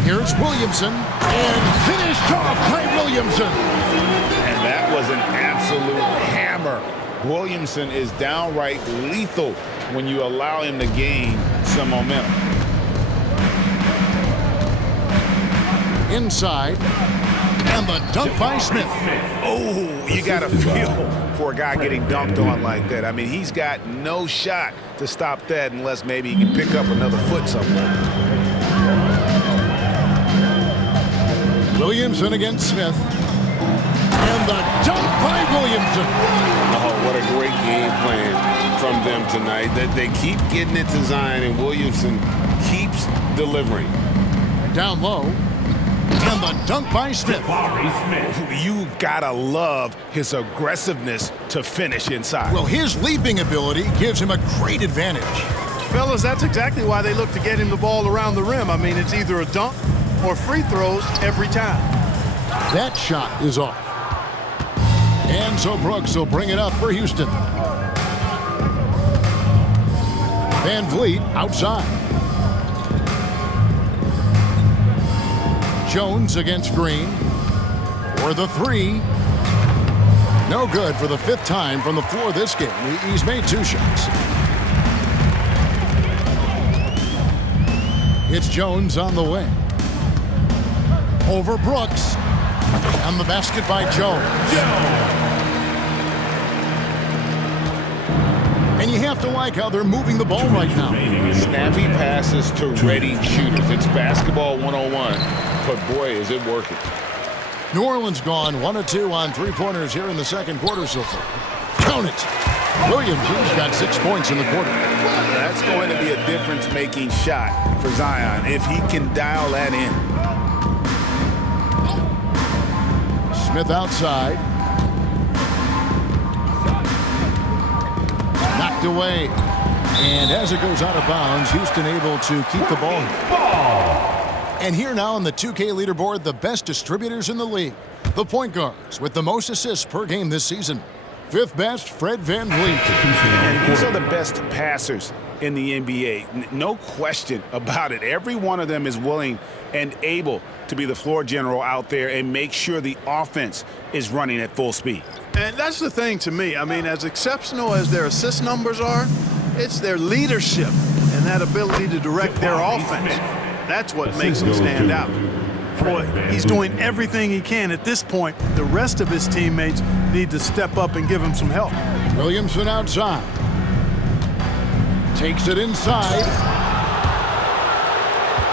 Here's Williamson, and finished off by Williamson. And that was an absolute hammer. Williamson is downright lethal when you allow him to gain some momentum. Inside, And the dunk by Smith. Oh, you got to feel for a guy getting dunked on like that. I mean, he's got no shot to stop that unless maybe he can pick up another foot somewhere. Williamson against Smith. And the dunk by Williamson. Oh, what a great game plan from them tonight. That they keep getting it to Zion, and Williamson keeps delivering. Down low. And the dunk by Smith. You gotta love his aggressiveness to finish inside. Well, his leaping ability gives him a great advantage. Fellas, that's exactly why they look to get him the ball around the rim. I mean, it's either a dunk or free throws every time. That shot is off. And so Brooks will bring it up for Houston. Van Vliet outside. Jones against Green for the three. No good for the 5th time from the floor this game. He's made 2 shots. It's Jones on the wing. Over Brooks. And the basket by Jones. And you have to like how they're moving the ball right now. Snappy passes to ready shooters. It's basketball 101. But boy, is it working. New Orleans gone 1 of 2 on 3-pointers here in the second quarter so far. Count it. Williamson's got 6 points in the quarter. That's going to be a difference-making shot for Zion if he can dial that in. Smith outside. Knocked away. And as it goes out of bounds, Houston able to keep the ball. And here now on the 2K leaderboard, the best distributors in the league. The point guards with the most assists per game this season. 5th best, Fred Van Vliet. And these are the best passers in the NBA. No question about it. Every one of them is willing and able to be the floor general out there and make sure the offense is running at full speed. And that's the thing to me. I mean, as exceptional as their assist numbers are, it's their leadership and that ability to direct their offense. That's what makes him stand out. Boy, he's doing everything he can at this point. The rest of his teammates need to step up and give him some help. Williamson outside. Takes it inside.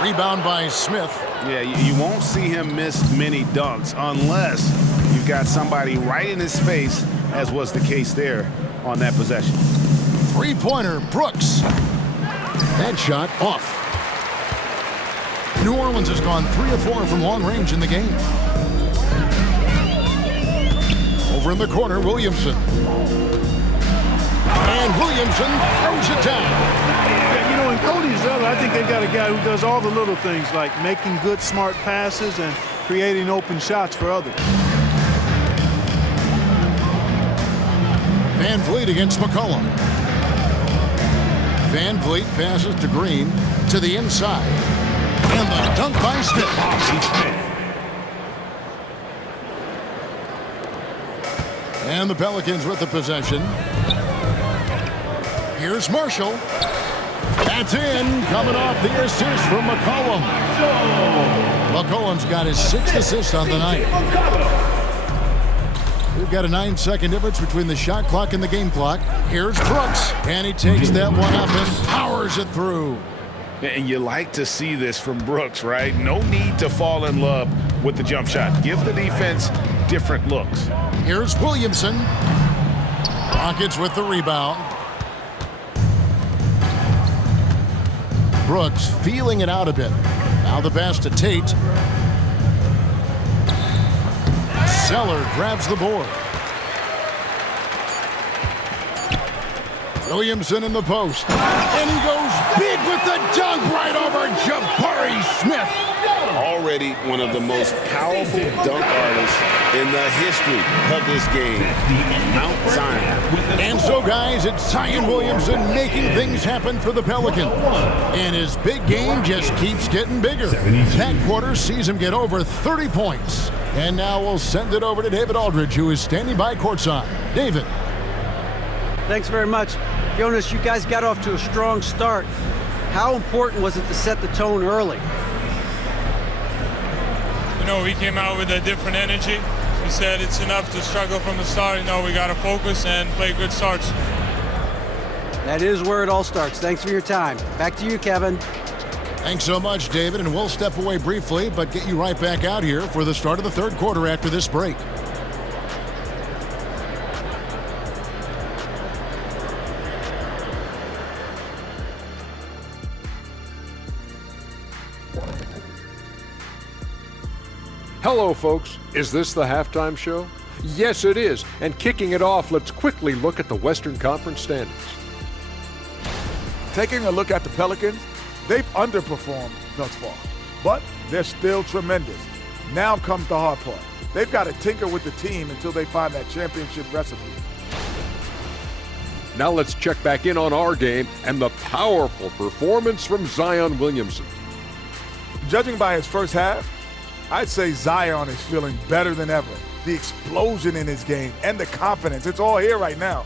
Rebound by Smith. Yeah, you won't see him miss many dunks unless you've got somebody right in his face, as was the case there on that possession. 3-pointer, Brooks. That shot off. New Orleans has gone 3 of 4 from long range in the game. Over in the corner, Williamson. And Williamson throws it down. Yeah, you know, in Cody's level, I think they've got a guy who does all the little things like making good, smart passes and creating open shots for others. Van Vliet against McCollum. Van Vliet passes to Green to the inside. And the dunk by Smith. And the Pelicans with the possession. Here's Marshall. That's in. Coming off the assist from McCollum. McCollum's got his 6th assist on the night. We've got a 9-second difference between the shot clock and the game clock. Here's Brooks. And he takes that one up and powers it through. And you like to see this from Brooks, right? No need to fall in love with the jump shot. Give the defense different looks. Here's Williamson. Rockets with the rebound. Brooks feeling it out a bit. Now the pass to Tate. Zeller grabs the board. Williamson in the post. And he goes big with the dunk right over Jabari Smith. Already one of the most powerful dunk artists in the history of this game. Mount Zion. And so, guys, it's Zion Williamson making things happen for the Pelicans. And his big game just keeps getting bigger. That quarter sees him get over 30 points. And now we'll send it over to David Aldridge, who is standing by courtside. David. Thanks very much. Jonas, you guys got off to a strong start. How important was it to set the tone early? we came out with a different energy. We said it's enough to struggle from the start. We got to focus and play good starts. That is where it all starts. Thanks for your time. Back to you, Kevin. Thanks so much, David, and we'll step away briefly, but get you right back out here for the start of the third quarter after this break. Hello, folks. Is this the halftime show? Yes, it is. And kicking it off, let's quickly look at the Western Conference standings. Taking a look at the Pelicans, they've underperformed thus far, but they're still tremendous. Now comes the hard part. They've got to tinker with the team until they find that championship recipe. Now let's check back in on our game and the powerful performance from Zion Williamson. Judging by his first half, I'd say Zion is feeling better than ever. The explosion in his game and the confidence, it's all here right now.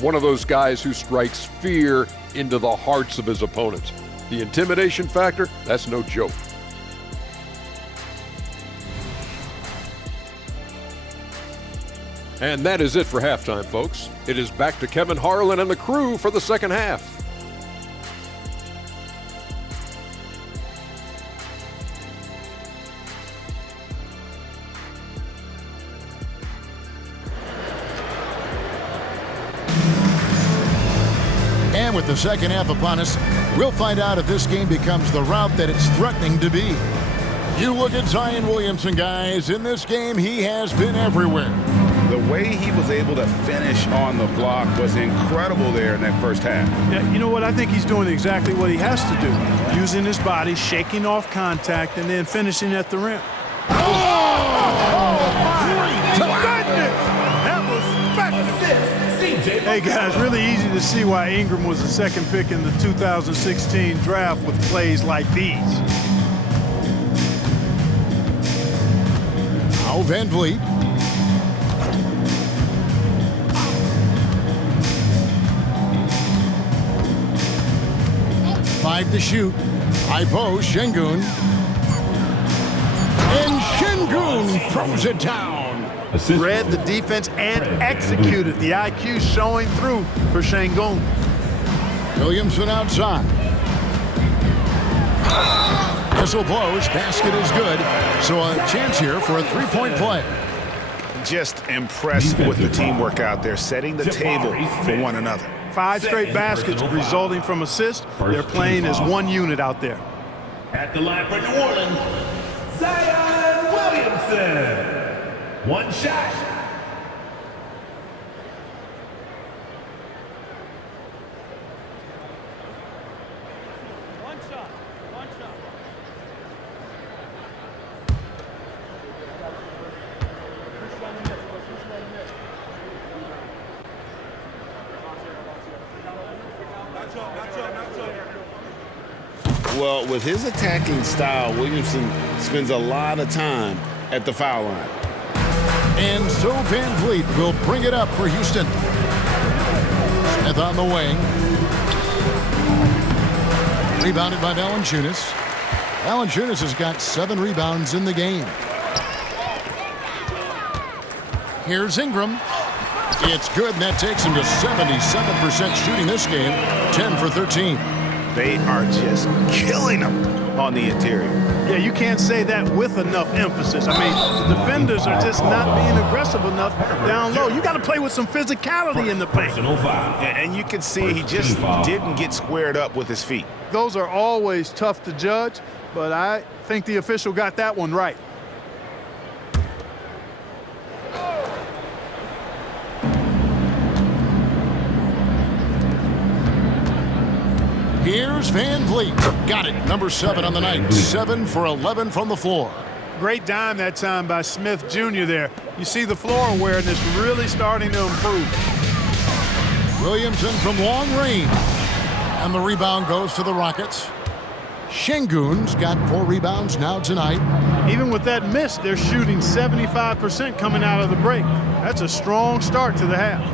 One of those guys who strikes fear into the hearts of his opponents. The intimidation factor, that's no joke. And that is it for halftime, folks. It is back to Kevin Harlan and the crew for the second half. And with the second half upon us, we'll find out if this game becomes the route that it's threatening to be. You look at Zion Williamson, guys. In this game, he has been everywhere. The way he was able to finish on the block was incredible there in that first half. Yeah, you know what? I think he's doing exactly what he has to do. Using his body, shaking off contact, and then finishing at the rim. That was special. Hey, guys, really easy to see why Ingram was the second pick in the 2016 draft with plays like these. Now Van Vliet. Five to shoot. High post, Şengün. And Şengün throws it down. Read the defense and executed. The IQ showing through for Şengün. Williamson outside. Whistle blows. Basket is good. So a chance here for a three-point play. Just impressed with the teamwork out there, setting the table for one another. 5 straight baskets resulting from assists. They're playing as one unit out there. At the line for New Orleans, Zion Williamson. One shot. Well, with his attacking style, Williamson spends a lot of time at the foul line. And so Van Vliet will bring it up for Houston. Smith on the wing. Rebounded by Valanciunas. Valanciunas has got 7 rebounds in the game. Here's Ingram. It's good, and that takes him to 77% shooting this game, 10 for 13. They are just killing them on the interior. Yeah, you can't say that with enough emphasis. I mean, the defenders are just not being aggressive enough down low. You got to play with some physicality in the paint. And you can see he just didn't get squared up with his feet. Those are always tough to judge, but I think the official got that one right. Here's Van Vliet. Got it. Number 7 on the night. 7 for 11 from the floor. Great dime that time by Smith Jr. there. You see the floor awareness really starting to improve. Williamson from long range. And the rebound goes to the Rockets. Şengün's got 4 rebounds now tonight. Even with that miss, they're shooting 75% coming out of the break. That's a strong start to the half.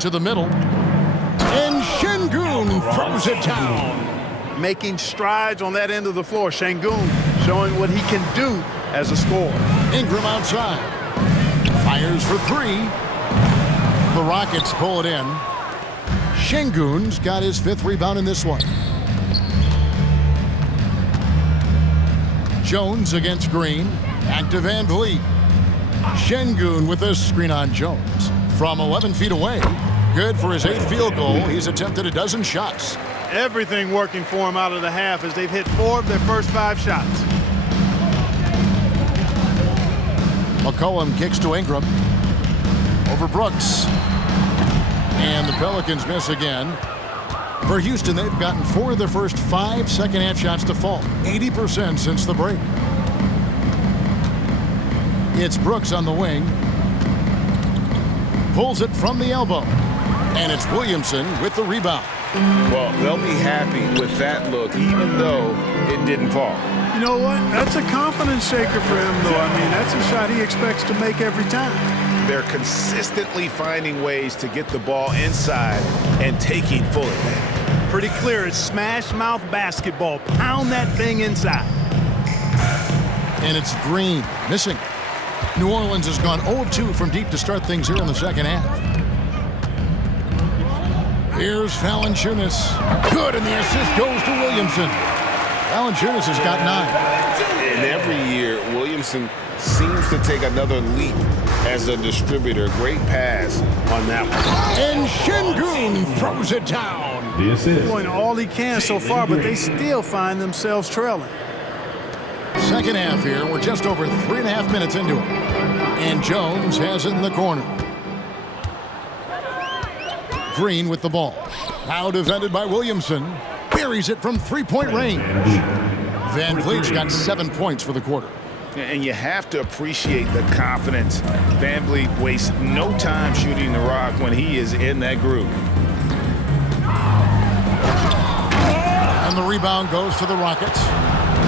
To the middle. And Şengün throws it down. making strides on that end of the floor. Şengün showing what he can do as a scorer. Ingram outside. Fires for three. The Rockets pull it in. Şengün's got his 5th rebound in this one. Jones against Green. Back to Van Vliet. Şengün with a screen on Jones. From 11 feet away. Good for his 8th field goal. He's attempted a dozen shots. Everything working for him out of the half as they've hit 4 of their first 5 shots. McCollum kicks to Ingram. Over Brooks. And the Pelicans miss again. For Houston, they've gotten 4 of their first 5 second-half shots to fall. 80% since the break. It's Brooks on the wing. Pulls it from the elbow. And it's Williamson with the rebound. Well, they'll be happy with that look, even though it didn't fall. You know what? That's a confidence shaker for him, though. I mean, that's a shot he expects to make every time. They're consistently finding ways to get the ball inside and taking full advantage. Pretty clear. It's smash mouth basketball. Pound that thing inside. And it's Green missing. New Orleans has gone 0 of 2 from deep to start things here in the second half. Here's Valanciunas. Good, and the assist goes to Williamson. Valanciunas has got 9. And every year, Williamson seems to take another leap as a distributor. Great pass on that one. And Şengün throws it down. The assist. Doing all he can so far, but they still find themselves trailing. Second half here. We're just over 3.5 minutes into it. And Jones has it in the corner. Green with the ball. Now defended by Williamson. Buries it from 3-point range. Van Vliet's got 7 points for the quarter. And you have to appreciate the confidence. Van Vliet wastes no time shooting the rock when he is in that groove. And the rebound goes to the Rockets.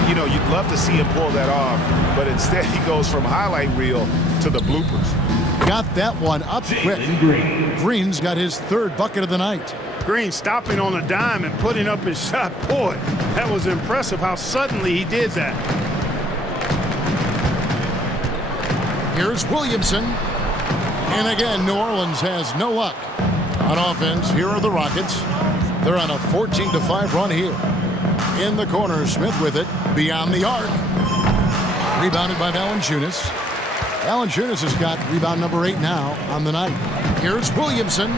You know, you'd love to see him pull that off, but instead he goes from highlight reel to the bloopers. Got that one up quick. Green's got his 3rd bucket of the night. Green stopping on a dime and putting up his shot. Boy, that was impressive how suddenly he did that. Here's Williamson. And again, New Orleans has no luck. On offense, here are the Rockets. They're on a 14-5 run here. In the corner, Smith with it. Beyond the arc. Rebounded by Valanciunas. Valanciunas has got rebound number 8 now on the night. Here's Williamson.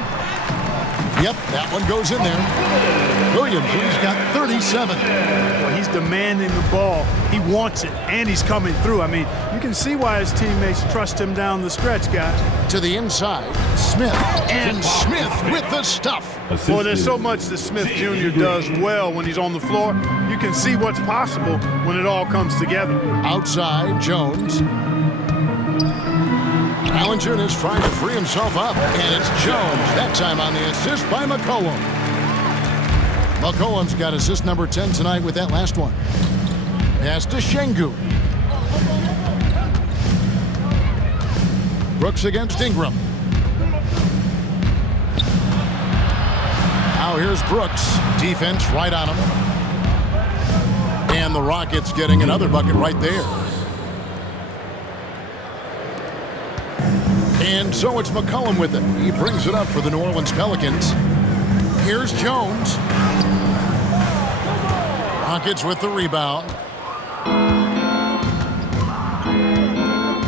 Yep, that one goes in there. Williamson's got 37. Well, he's demanding the ball. He wants it, and he's coming through. I mean, you can see why his teammates trust him down the stretch, guys. To the inside, Smith. And Smith with the stuff. Well, there's so much that Smith Jr. does well when he's on the floor. You can see what's possible when it all comes together. Outside, Jones. Valanciunas trying to free himself up, and it's Jones, that time on the assist by McCollum. McCollum's got assist number 10 tonight with that last one. Pass to Şengün. Brooks against Ingram. Now here's Brooks. Defense right on him. And the Rockets getting another bucket right there. And so it's McCollum with it. He brings it up for the New Orleans Pelicans. Here's Jones. Rockets with the rebound.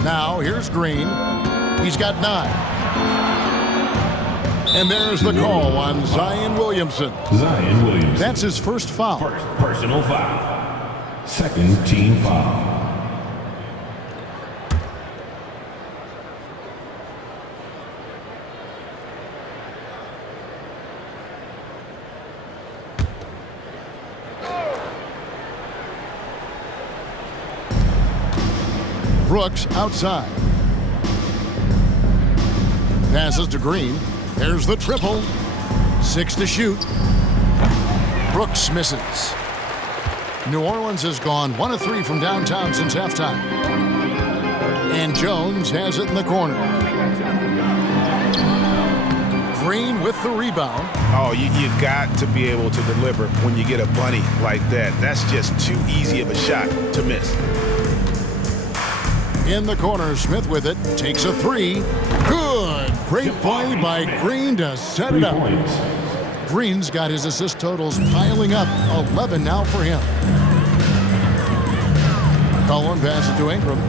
Now here's Green. He's got 9. And there's the call on Zion Williamson. Zion Williamson. That's his first foul. First personal foul. Second team foul. Brooks outside. Passes to Green. There's the triple. 6 to shoot. Brooks misses. New Orleans has gone 1 of 3 from downtown since halftime. And Jones has it in the corner. Green with the rebound. Oh, you've got to be able to deliver when you get a bunny like that. That's just too easy of a shot to miss. In the corner, Smith with it. Takes a three. Good. Great play by Green to set it up. Green's got his assist totals piling up. 11 now for him. Cullen passes to Ingram.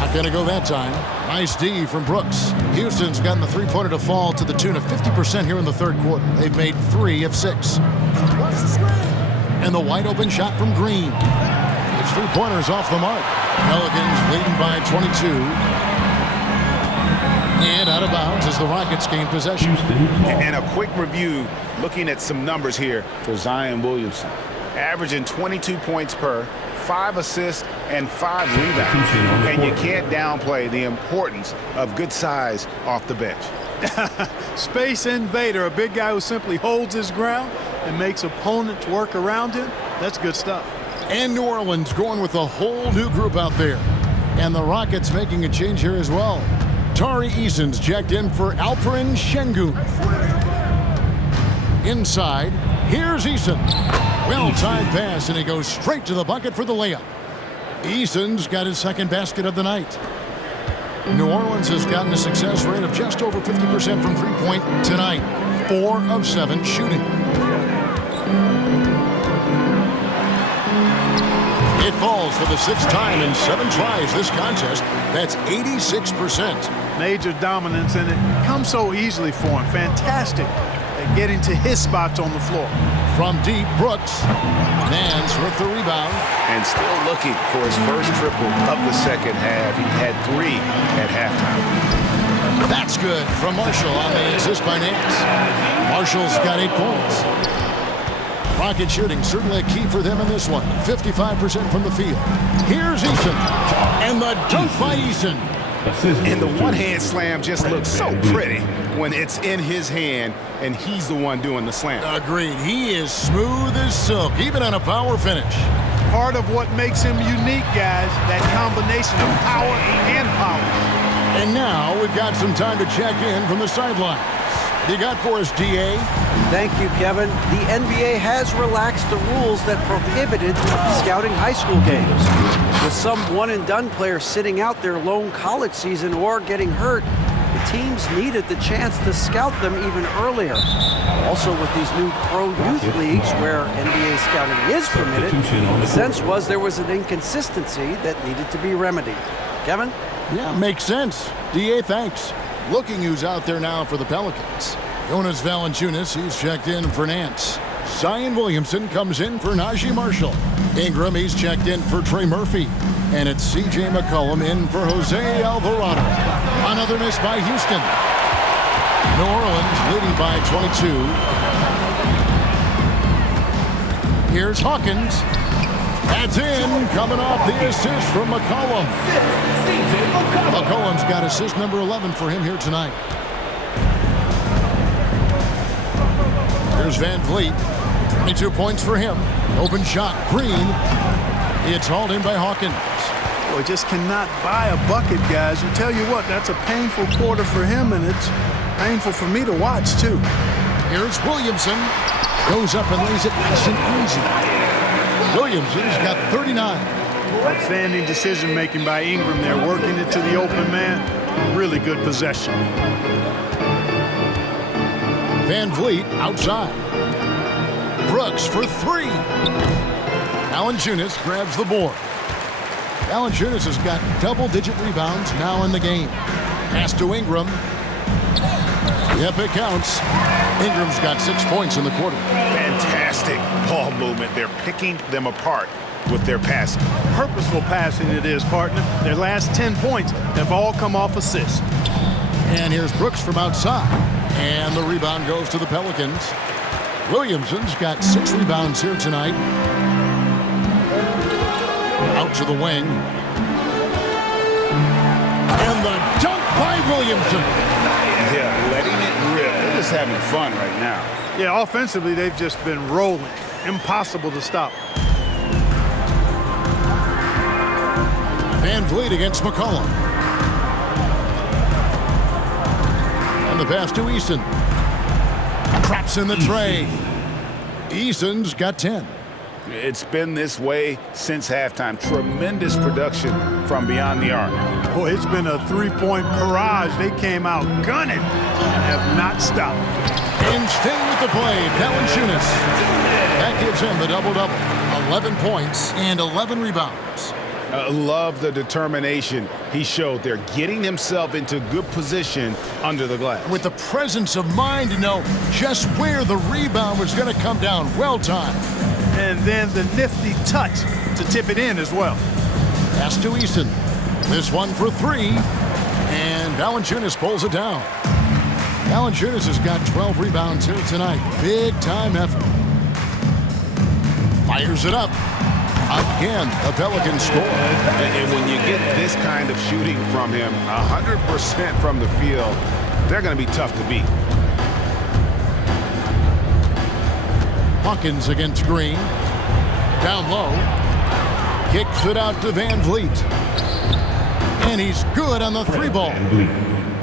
Not going to go that time. Nice D from Brooks. Houston's gotten the three-pointer to fall to the tune of 50% here in the third quarter. They've made 3 of 6. And the wide open shot from Green. His three-pointer's off the mark. Pelicans leading by 22. And out of bounds as the Rockets gain possession. And a quick review looking at some numbers here for Zion Williamson. Averaging 22 points per, 5 assists, and 5 rebounds. And you can't downplay the importance of good size off the bench. Space invader, a big guy who simply holds his ground and makes opponents work around him. That's good stuff. And New Orleans going with a whole new group out there. And the Rockets making a change here as well. Tari Eason's checked in for Alperen Şengün. Inside, here's Eason. Well-timed pass, and he goes straight to the bucket for the layup. Eason's got his second basket of the night. New Orleans has gotten a success rate of just over 50% from three-point tonight. 4 of 7 shooting. It falls for the 6th time in 7 tries this contest. That's 86%. Major dominance, and it comes so easily for him. Fantastic at getting to his spots on the floor. From deep, Brooks. Nance with the rebound. And still looking for his first triple of the second half. He had 3 at halftime. That's good from Marshall on the assist by Nance. Marshall's got 8 points. Rocket shooting certainly a key for them in this one. 55% from the field. Here's Eason. And the dunk by Eason. And the one-hand slam just looks so pretty when it's in his hand and he's the one doing the slam. Agreed. He is smooth as silk, even on a power finish. Part of what makes him unique, guys, that combination of power and polish. And now we've got some time to check in from the sidelines. You got for us, D.A.? Thank you, Kevin. The NBA has relaxed the rules that prohibited scouting high school games. With some one-and-done players sitting out their lone college season or getting hurt, the teams needed the chance to scout them even earlier. Also, with these new pro youth leagues where NBA scouting is permitted, the sense was there was an inconsistency that needed to be remedied. Kevin? Yeah, makes sense. D.A., thanks. Looking who's out there now for the Pelicans. Jonas Valanciunas, he's checked in for Nance. Zion Williamson comes in for Najee Marshall. Ingram, he's checked in for Trey Murphy. And it's C.J. McCollum in for Jose Alvarado. Another miss by Houston. New Orleans leading by 22. Here's Hawkins. That's in, coming off the assist from McCollum. McCollum's got assist number 11 for him here tonight. Here's Van Vliet. 22 points for him. Open shot, Green. It's hauled in by Hawkins. Boy, just cannot buy a bucket, guys. I tell you what, that's a painful quarter for him, and it's painful for me to watch, too. Here's Williamson. Goes up and lays it nice and easy. Williamson's got 39. Outstanding decision-making by Ingram there, working it to the open man. Really good possession. Van Vliet outside. Brooks for 3. Valanciunas grabs the board. Valanciunas has got double-digit rebounds now in the game. Pass to Ingram. Yep, it counts. Ingram's got 6 points in the quarter. Fantastic ball movement. They're picking them apart with their passing. Purposeful passing it is, partner. Their last 10 points have all come off assists. And here's Brooks from outside. And the rebound goes to the Pelicans. Williamson's got 6 rebounds here tonight. Out to the wing. And the dunk by Williamson. Yeah, letting it rip. They're just having fun right now. Yeah, offensively, they've just been rolling. Impossible to stop. Van Vliet against McCollum. And the pass to Eason. Traps in the tray. Eason's got 10. It's been this way since halftime. Tremendous production from beyond the arc. Boy, it's been a three-point barrage. They came out gunning and have not stopped. And staying with the play, Valanciunas. That gives him the double-double. 11 points and 11 rebounds. Love the determination he showed there, getting himself into good position under the glass. With the presence of mind to know just where the rebound was going to come down. Well timed. And then the nifty touch to tip it in as well. Pass to Easton. This one for three. And Valanciunas pulls it down. Valanciunas has got 12 rebounds here tonight. Big time effort. Fires it up. Again, the Pelicans score. And when you get this kind of shooting from him, 100% from the field, they're going to be tough to beat. Hawkins against Green. Down low. Kicks it out to Van Vliet. And he's good on the three ball.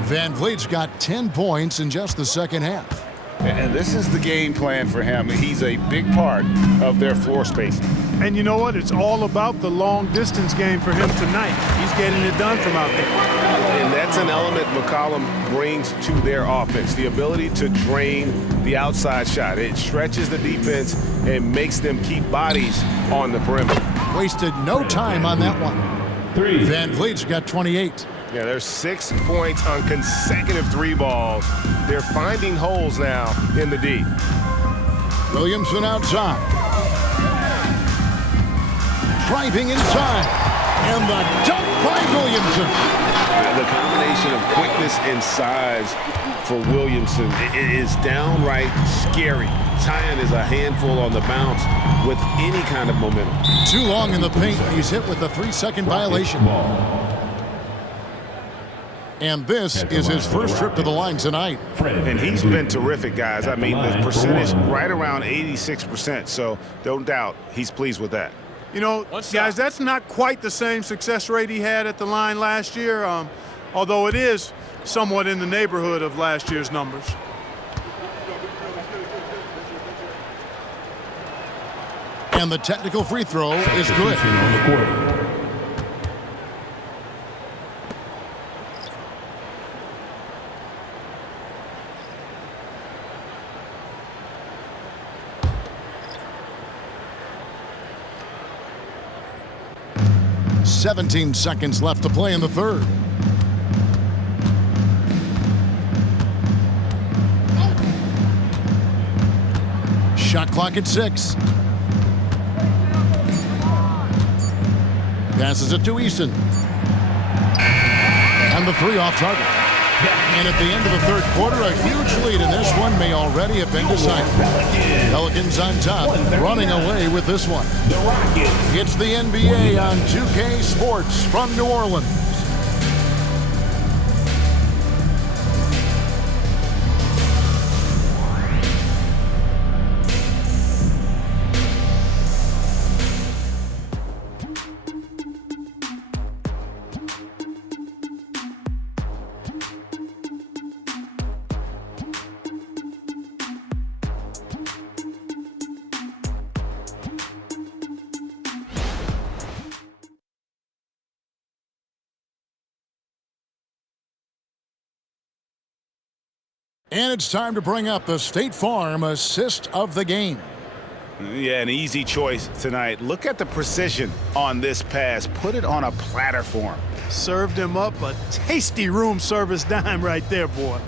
Van Vliet's got 10 points in just the second half. And this is the game plan for him. He's a big part of their floor space. And you know what? It's all about the long distance game for him tonight. He's getting it done from out there. And that's an element McCollum brings to their offense, the ability to drain the outside shot. It stretches the defense and makes them keep bodies on the perimeter. Wasted no time on that one. Van Vliet's got 28. Yeah, there's 6 points on consecutive three balls. They're finding holes now in the D. Williamson outside. Driving inside. And the dunk by Williamson. The combination of quickness and size for Williamson is downright scary. Tyon is a handful on the bounce with any kind of momentum. Too long in the paint. He's hit with a 3-second violation. And this is his first trip to the line tonight. And he's been terrific, guys. I mean, the percentage right around 86%, so don't doubt he's pleased with that. You know, guys, that's not quite the same success rate he had at the line last year, although it is somewhat in the neighborhood of last year's numbers. And the technical free throw is good. "17 seconds left to play in the third. Shot clock at 6. Passes it to Eason. And the three off target. And at the end of the third quarter, a huge lead in this one may already have been decided. Pelicans on top, running away with this one. It's the NBA on 2K Sports from New Orleans. And it's time to bring up the State Farm assist of the game. Yeah, an easy choice tonight. Look at the precision on this pass. Put it on a platter for him. Served him up a tasty room service dime right there, boy.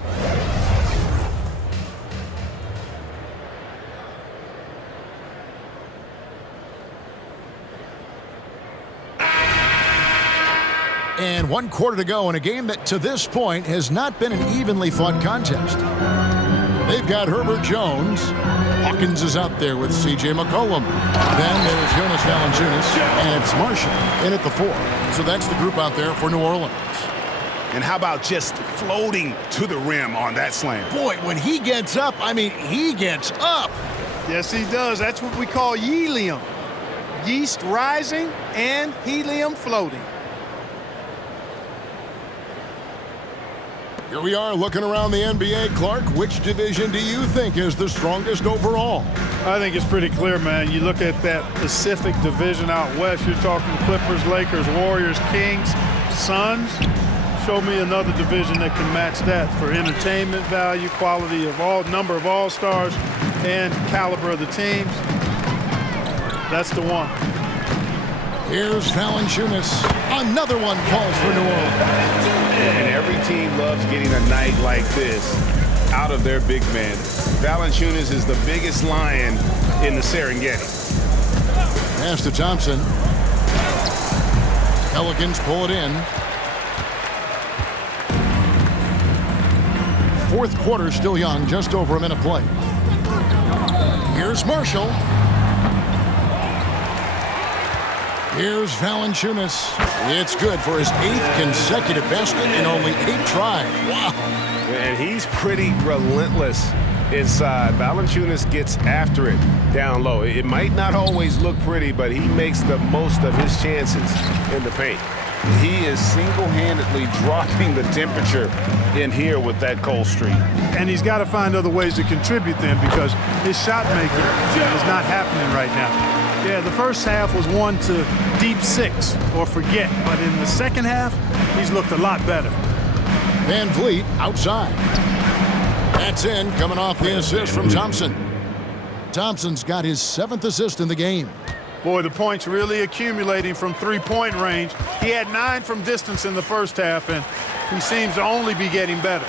And 1 quarter to go in a game that to this point has not been an evenly fought contest. They've got Herbert Jones. Hawkins is out there with C.J. McCollum. Then there's Jonas Valanciunas, and it's Marshall in at the 4. So that's the group out there for New Orleans. And how about just floating to the rim on that slam? Boy, when he gets up, I mean, he gets up. Yes, he does. That's what we call helium. Yeast rising and helium floating. Here we are looking around the NBA. Clark, which division do you think is the strongest overall? I think it's pretty clear, man. You look at that Pacific division out west, you're talking Clippers, Lakers, Warriors, Kings, Suns. Show me another division that can match that for entertainment value, quality of number of all-stars, and caliber of the teams. That's the one. Here's Valanciunas. Another one falls for New Orleans. And every team loves getting a night like this out of their big man. Valanciunas is the biggest lion in the Serengeti. Pass to Thompson. Pelicans pull it in. Fourth quarter still young, just over a minute play. Here's Marshall. Here's Valanciunas. It's good for his 8th consecutive basket in only 8 tries. Wow. And he's pretty relentless inside. Valanciunas gets after it down low. It might not always look pretty, but he makes the most of his chances in the paint. He is single-handedly dropping the temperature in here with that cold streak. And he's got to find other ways to contribute then, because his shot making is not happening right now. Yeah, the first half was one to deep 6 or forget, but in the second half, he's looked a lot better. Van Vliet outside. That's in, coming off the assist from Thompson. Thompson's got his 7th assist in the game. Boy, the points really accumulating from three-point range. He had 9 from distance in the first half, and he seems to only be getting better.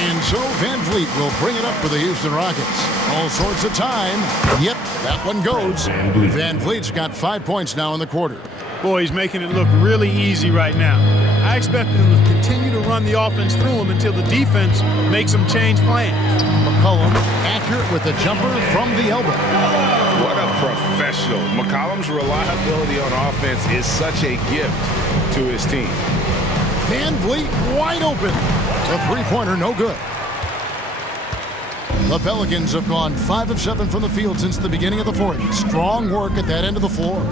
And so Van Vliet will bring it up for the Houston Rockets. All sorts of time. Yep, that one goes. Van Vliet's got 5 points now in the quarter. Boy, he's making it look really easy right now. I expect him to continue to run the offense through him until the defense makes him change plans. McCollum accurate with the jumper from the elbow. What a professional. McCollum's reliability on offense is such a gift to his team. Van Vliet wide open. The three-pointer no good. The Pelicans have gone 5 of 7 from the field since the beginning of the fourth. Strong work at that end of the floor.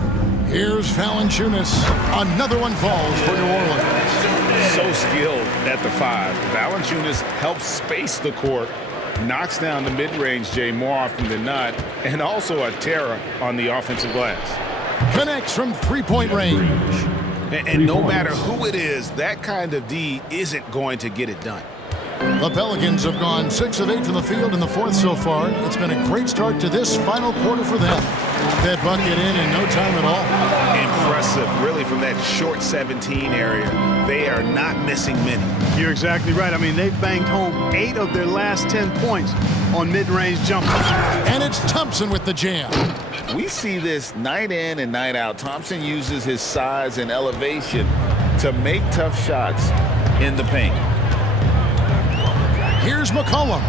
Here's Valanciunas. Another one falls for New Orleans. So skilled at the 5. Valanciunas helps space the court, knocks down the mid-range Jay more often than not, and also a terror on the offensive glass. Connects from three-point range. And no matter who it is, that kind of D isn't going to get it done. The Pelicans have gone 6 of 8 from the field in the fourth so far. It's been a great start to this final quarter for them. That bucket in no time at all. Impressive, really, from that short 17 area. They are not missing many. You're exactly right. I mean, they've banged home 8 of their last 10 points on mid-range jumpers. And it's Thompson with the jam. We see this night in and night out. Thompson uses his size and elevation to make tough shots in the paint. Here's McCollum.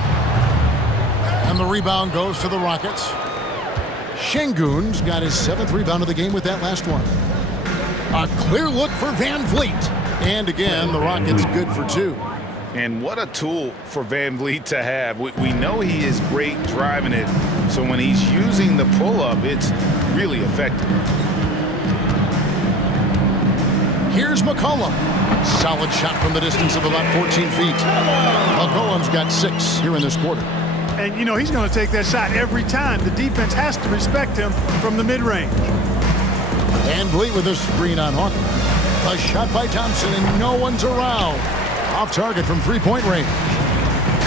And the rebound goes to the Rockets. Şengün's got his 7th rebound of the game with that last one. A clear look for Van Vliet. And again, the Rockets good for 2. And what a tool for Van Vliet to have. We know he is great driving it, so when he's using the pull-up, it's really effective. Here's McCollum. Solid shot from the distance of about 14 feet. McCollum's got 6 here in this quarter. And, you know, he's going to take that shot every time. The defense has to respect him from the mid-range. Van Vliet with a screen on Hawkins. A shot by Thompson, and no one's around. Off target from three-point range.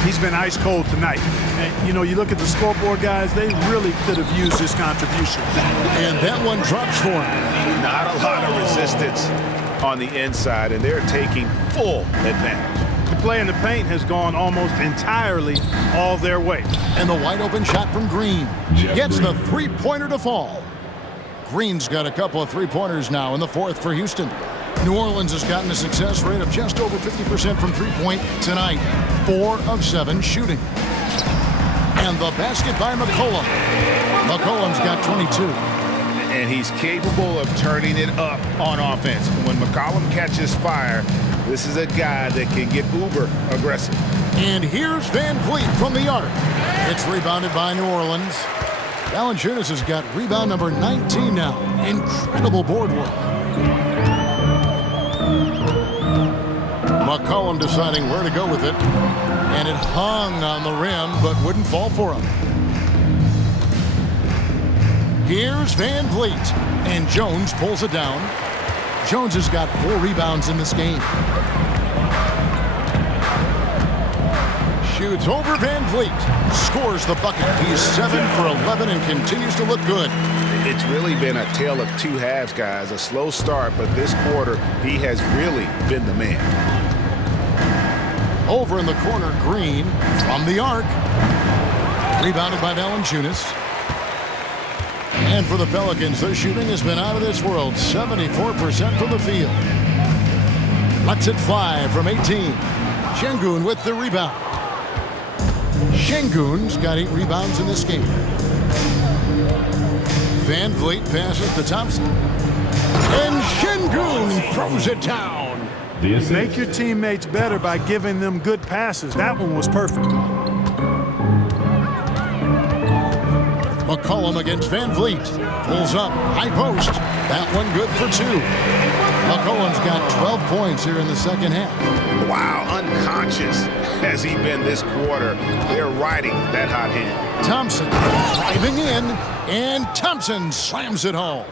He's been ice cold tonight. And, you know, you look at the scoreboard, guys, they really could have used his contribution. And that one drops for him. Not a lot of resistance on the inside, and they're taking full advantage. The play in the paint has gone almost entirely all their way. And the wide-open shot from Green gets the three-pointer to fall. Green's got a couple of three-pointers now in the fourth for Houston. New Orleans has gotten a success rate of just over 50% from three-point tonight. 4 of 7 shooting. And the basket by McCollum. McCollum's got 22. And he's capable of turning it up on offense. When McCollum catches fire, this is a guy that can get uber aggressive. And here's Van Vliet from the arc. It's rebounded by New Orleans. Valanciunas has got rebound number 19 now. Incredible board work. McCollum deciding where to go with it. And it hung on the rim, but wouldn't fall for him. Here's Van Vliet. And Jones pulls it down. Jones has got 4 rebounds in this game. Shoots over Van Vliet. Scores the bucket. He's 7 for 11 and continues to look good. It's really been a tale of 2 halves, guys. A slow start, but this quarter, he has really been the man. Over in the corner, Green from the arc. Rebounded by Valanciunas. And for the Pelicans, their shooting has been out of this world. 74% from the field. Lets it fly from 18. Şengün with the rebound. Şengün's got 8 rebounds in this game. Van Vliet passes to Thompson. And Şengün throws it down. Make your teammates better by giving them good passes. That one was perfect. McCollum against Van Vliet. Pulls up. High post. That one good for 2. McCollum's got 12 points here in the second half. Wow, unconscious has he been this quarter. They're riding that hot hand. Thompson driving in, and Thompson slams it home.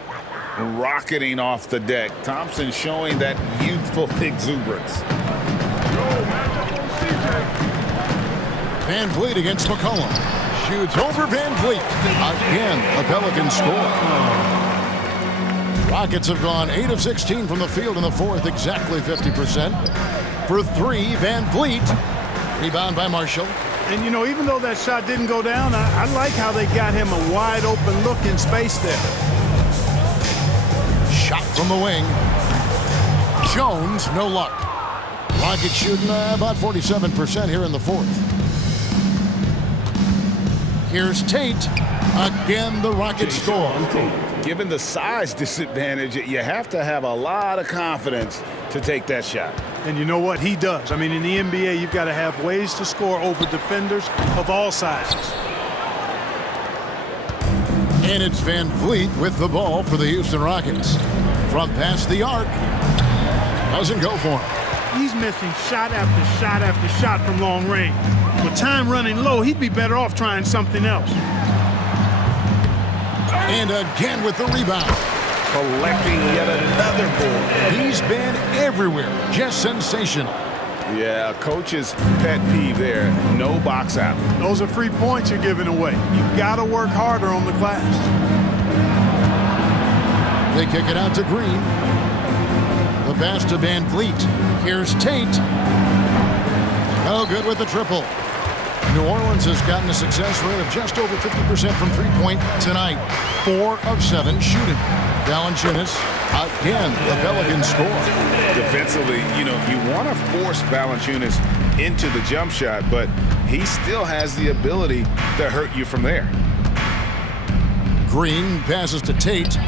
Rocketing off the deck. Thompson showing that youthful exuberance. Van Vliet against McCollum. Shoots over Van Vliet. Again, the Pelicans score. Rockets have gone 8 of 16 from the field in the fourth, exactly 50%. For 3, Van Vliet. Rebound by Marshall. And, you know, even though that shot didn't go down, I like how they got him a wide open look in space there. Shot from the wing. Jones, no luck. Rockets shooting about 47% here in the fourth. Here's Tate. Again, the Rockets score. Given the size disadvantage, you have to have a lot of confidence to take that shot. And you know what? He does. I mean, in the NBA, you've got to have ways to score over defenders of all sizes. And it's Van Vliet with the ball for the Houston Rockets. From past the arc. Doesn't go for him. He's missing shot after shot after shot from long range. With time running low, he'd be better off trying something else. And again with the rebound. Collecting yet another board. He's been everywhere. Just sensational. Yeah, coach's pet peeve there. No box out. Those are free points you're giving away. You got to work harder on the glass. They kick it out to Green. The pass to Van Vliet. Here's Tate. No good with the triple. New Orleans has gotten a success rate of just over 50% from three-point tonight. 4 of 7 shooting. Valanciunas, again, the Pelicans score. Defensively, you know, you want to force Valanciunas into the jump shot, but he still has the ability to hurt you from there. Green passes to Tate.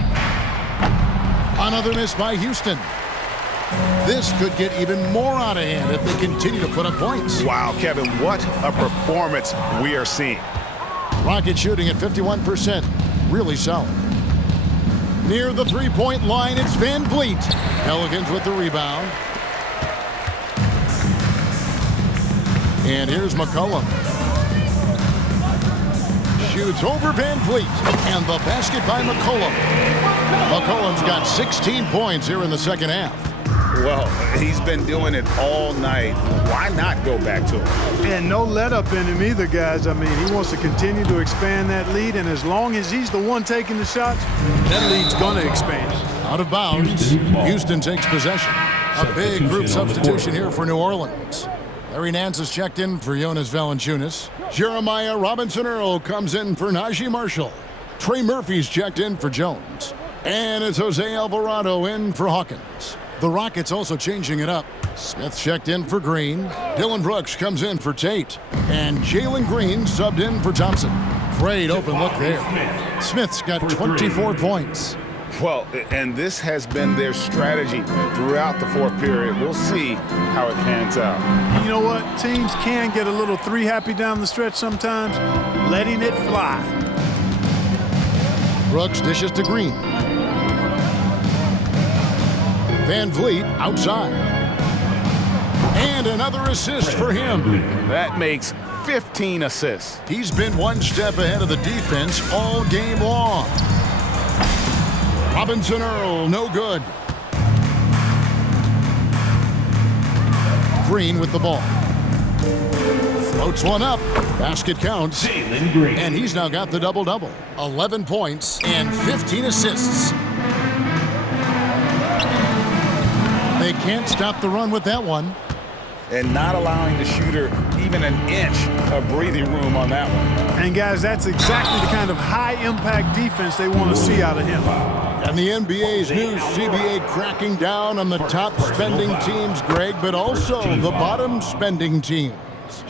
Another miss by Houston. This could get even more out of hand if they continue to put up points. Wow, Kevin, what a performance we are seeing. Rockets shooting at 51%. Really solid. Near the three-point line, it's Van Vliet. Pelicans with the rebound. And here's McCollum. Shoots over Van Vliet. And the basket by McCollum. McCollum's got 16 points here in the second half. Well, he's been doing it all night. Why not go back to him? And no let up in him either, guys. I mean, he wants to continue to expand that lead, and as long as he's the one taking the shots, that lead's going to expand. Out of bounds, Houston takes possession. A big group substitution here for New Orleans. Larry Nance has checked in for Jonas Valanciunas. Jeremiah Robinson-Earl comes in for Najee Marshall. Trey Murphy's checked in for Jones. And it's Jose Alvarado in for Hawkins. The Rockets also changing it up. Smith checked in for Green. Dylan Brooks comes in for Tate. And Jalen Green subbed in for Thompson. Great open look there. Smith's got 24 points. Well, and this has been their strategy throughout the fourth period. We'll see how it pans out. You know what? Teams can get a little three happy down the stretch sometimes. Letting it fly. Brooks dishes to Green. Van Vliet outside. And another assist for him. That makes 15 assists. He's been one step ahead of the defense all game long. Robinson Earl, no good. Green with the ball. Floats one up. Basket counts. And he's now got the double-double. 11 points and 15 assists. They can't stop the run with that one. And not allowing the shooter even an inch of breathing room on that one. And guys, that's exactly the kind of high-impact defense they want to see out of him. And the NBA's new CBA cracking down on the top spending teams, Greg, but also the bottom spending teams.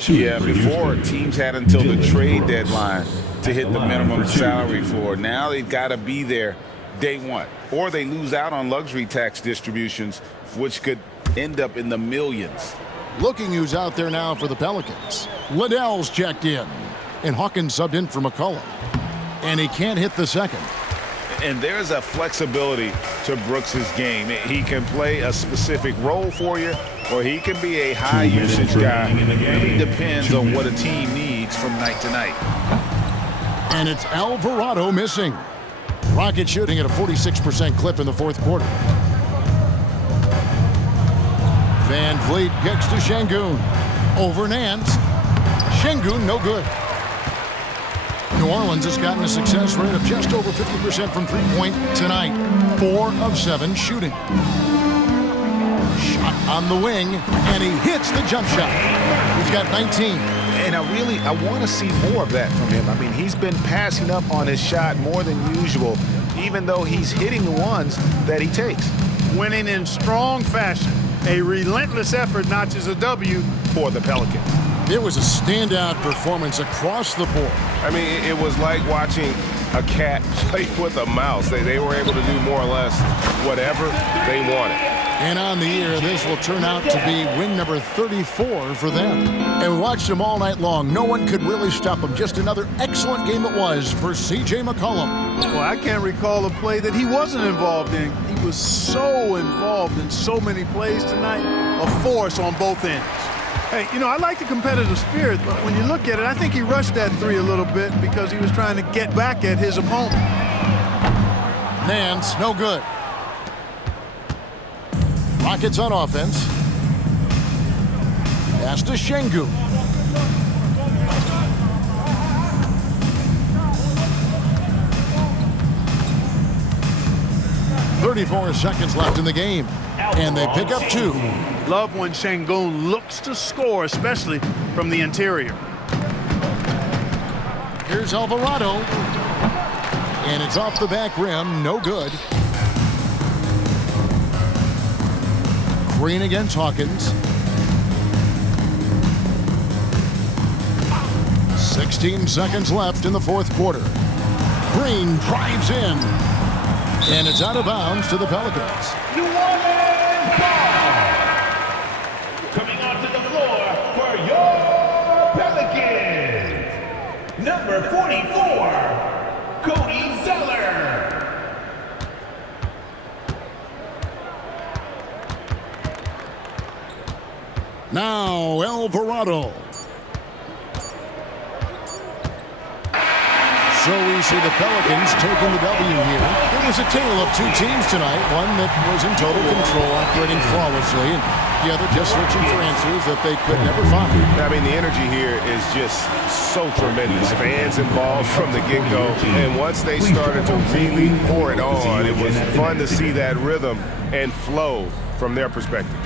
Yeah, before teams had until the trade deadline to hit the minimum salary floor. Now they've got to be there day one, or they lose out on luxury tax distributions, which could end up in the millions. Looking who's out there now for the Pelicans. Liddell's checked in, and Hawkins subbed in for McCollum. And he can't hit the second. And there's a flexibility to Brooks's game. He can play a specific role for you, or he can be a high-usage guy. It really depends on what a team needs from night to night. And it's Alvarado missing. Rocket shooting at a 46% clip in the fourth quarter. Van Vliet gets to Şengün. Over Nance. Şengün no good. New Orleans has gotten a success rate of just over 50% from three-point tonight. 4 of 7 shooting. Shot on the wing, and he hits the jump shot. He's got 19. And I want to see more of that from him. I mean, he's been passing up on his shot more than usual, even though he's hitting the ones that he takes. Winning in strong fashion. A relentless effort notches a W for the Pelicans. It was a standout performance across the board. I mean, it was like watching a cat play with a mouse. They were able to do more or less whatever they wanted. And on the year, this will turn out to be win number 34 for them. And we watched them all night long. No one could really stop them. Just another excellent game it was for C.J. McCollum. Well, I can't recall a play that he wasn't involved in. He was so involved in so many plays tonight. A force on both ends. Hey, you know, I like the competitive spirit, but when you look at it, I think he rushed that three a little bit because he was trying to get back at his opponent. Nance, no good. Rockets on offense. Pass to Şengün. .34 seconds left in the game, and they pick up 2. Love when Şengün looks to score, especially from the interior. Here's Alvarado, and it's off the back rim, no good. Green against Hawkins. 16 seconds left in the fourth quarter. Green drives in, and it's out of bounds to the Pelicans. New Orleans ball. Coming onto the floor for your Pelicans, number 44, Cody Zeller. Now Alvarado. So we see the Pelicans taking the W here. It was a tale of two teams tonight. One that was in total control, operating flawlessly, and the other just searching for answers that they could never find. I mean, the energy here is just so tremendous. Fans involved from the get-go. And once they started to really pour it on, it was fun to see that rhythm and flow from their perspective.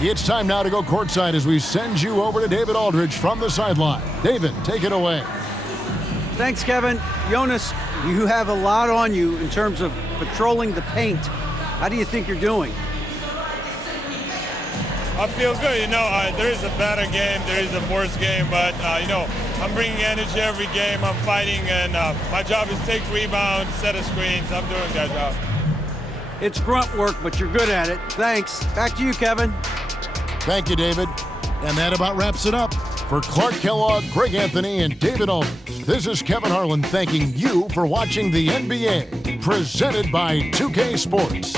It's time now to go courtside as we send you over to David Aldridge from the sideline. David, take it away. Thanks, Kevin. Jonas, you have a lot on you in terms of patrolling the paint. How do you think you're doing? I feel good. You know, there is a better game, there is a worse game, but, you know, I'm bringing energy every game. I'm fighting, and my job is take rebounds, set of screens. I'm doing that job. It's grunt work, but you're good at it. Thanks. Back to you, Kevin. Thank you, David. And that about wraps it up. For Clark Kellogg, Greg Anthony, and David Aldridge, this is Kevin Harlan thanking you for watching the NBA, presented by 2K Sports.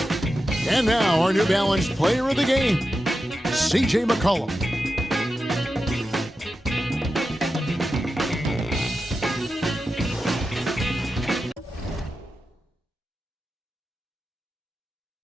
And now, our New Balance Player of the Game, C.J. McCollum,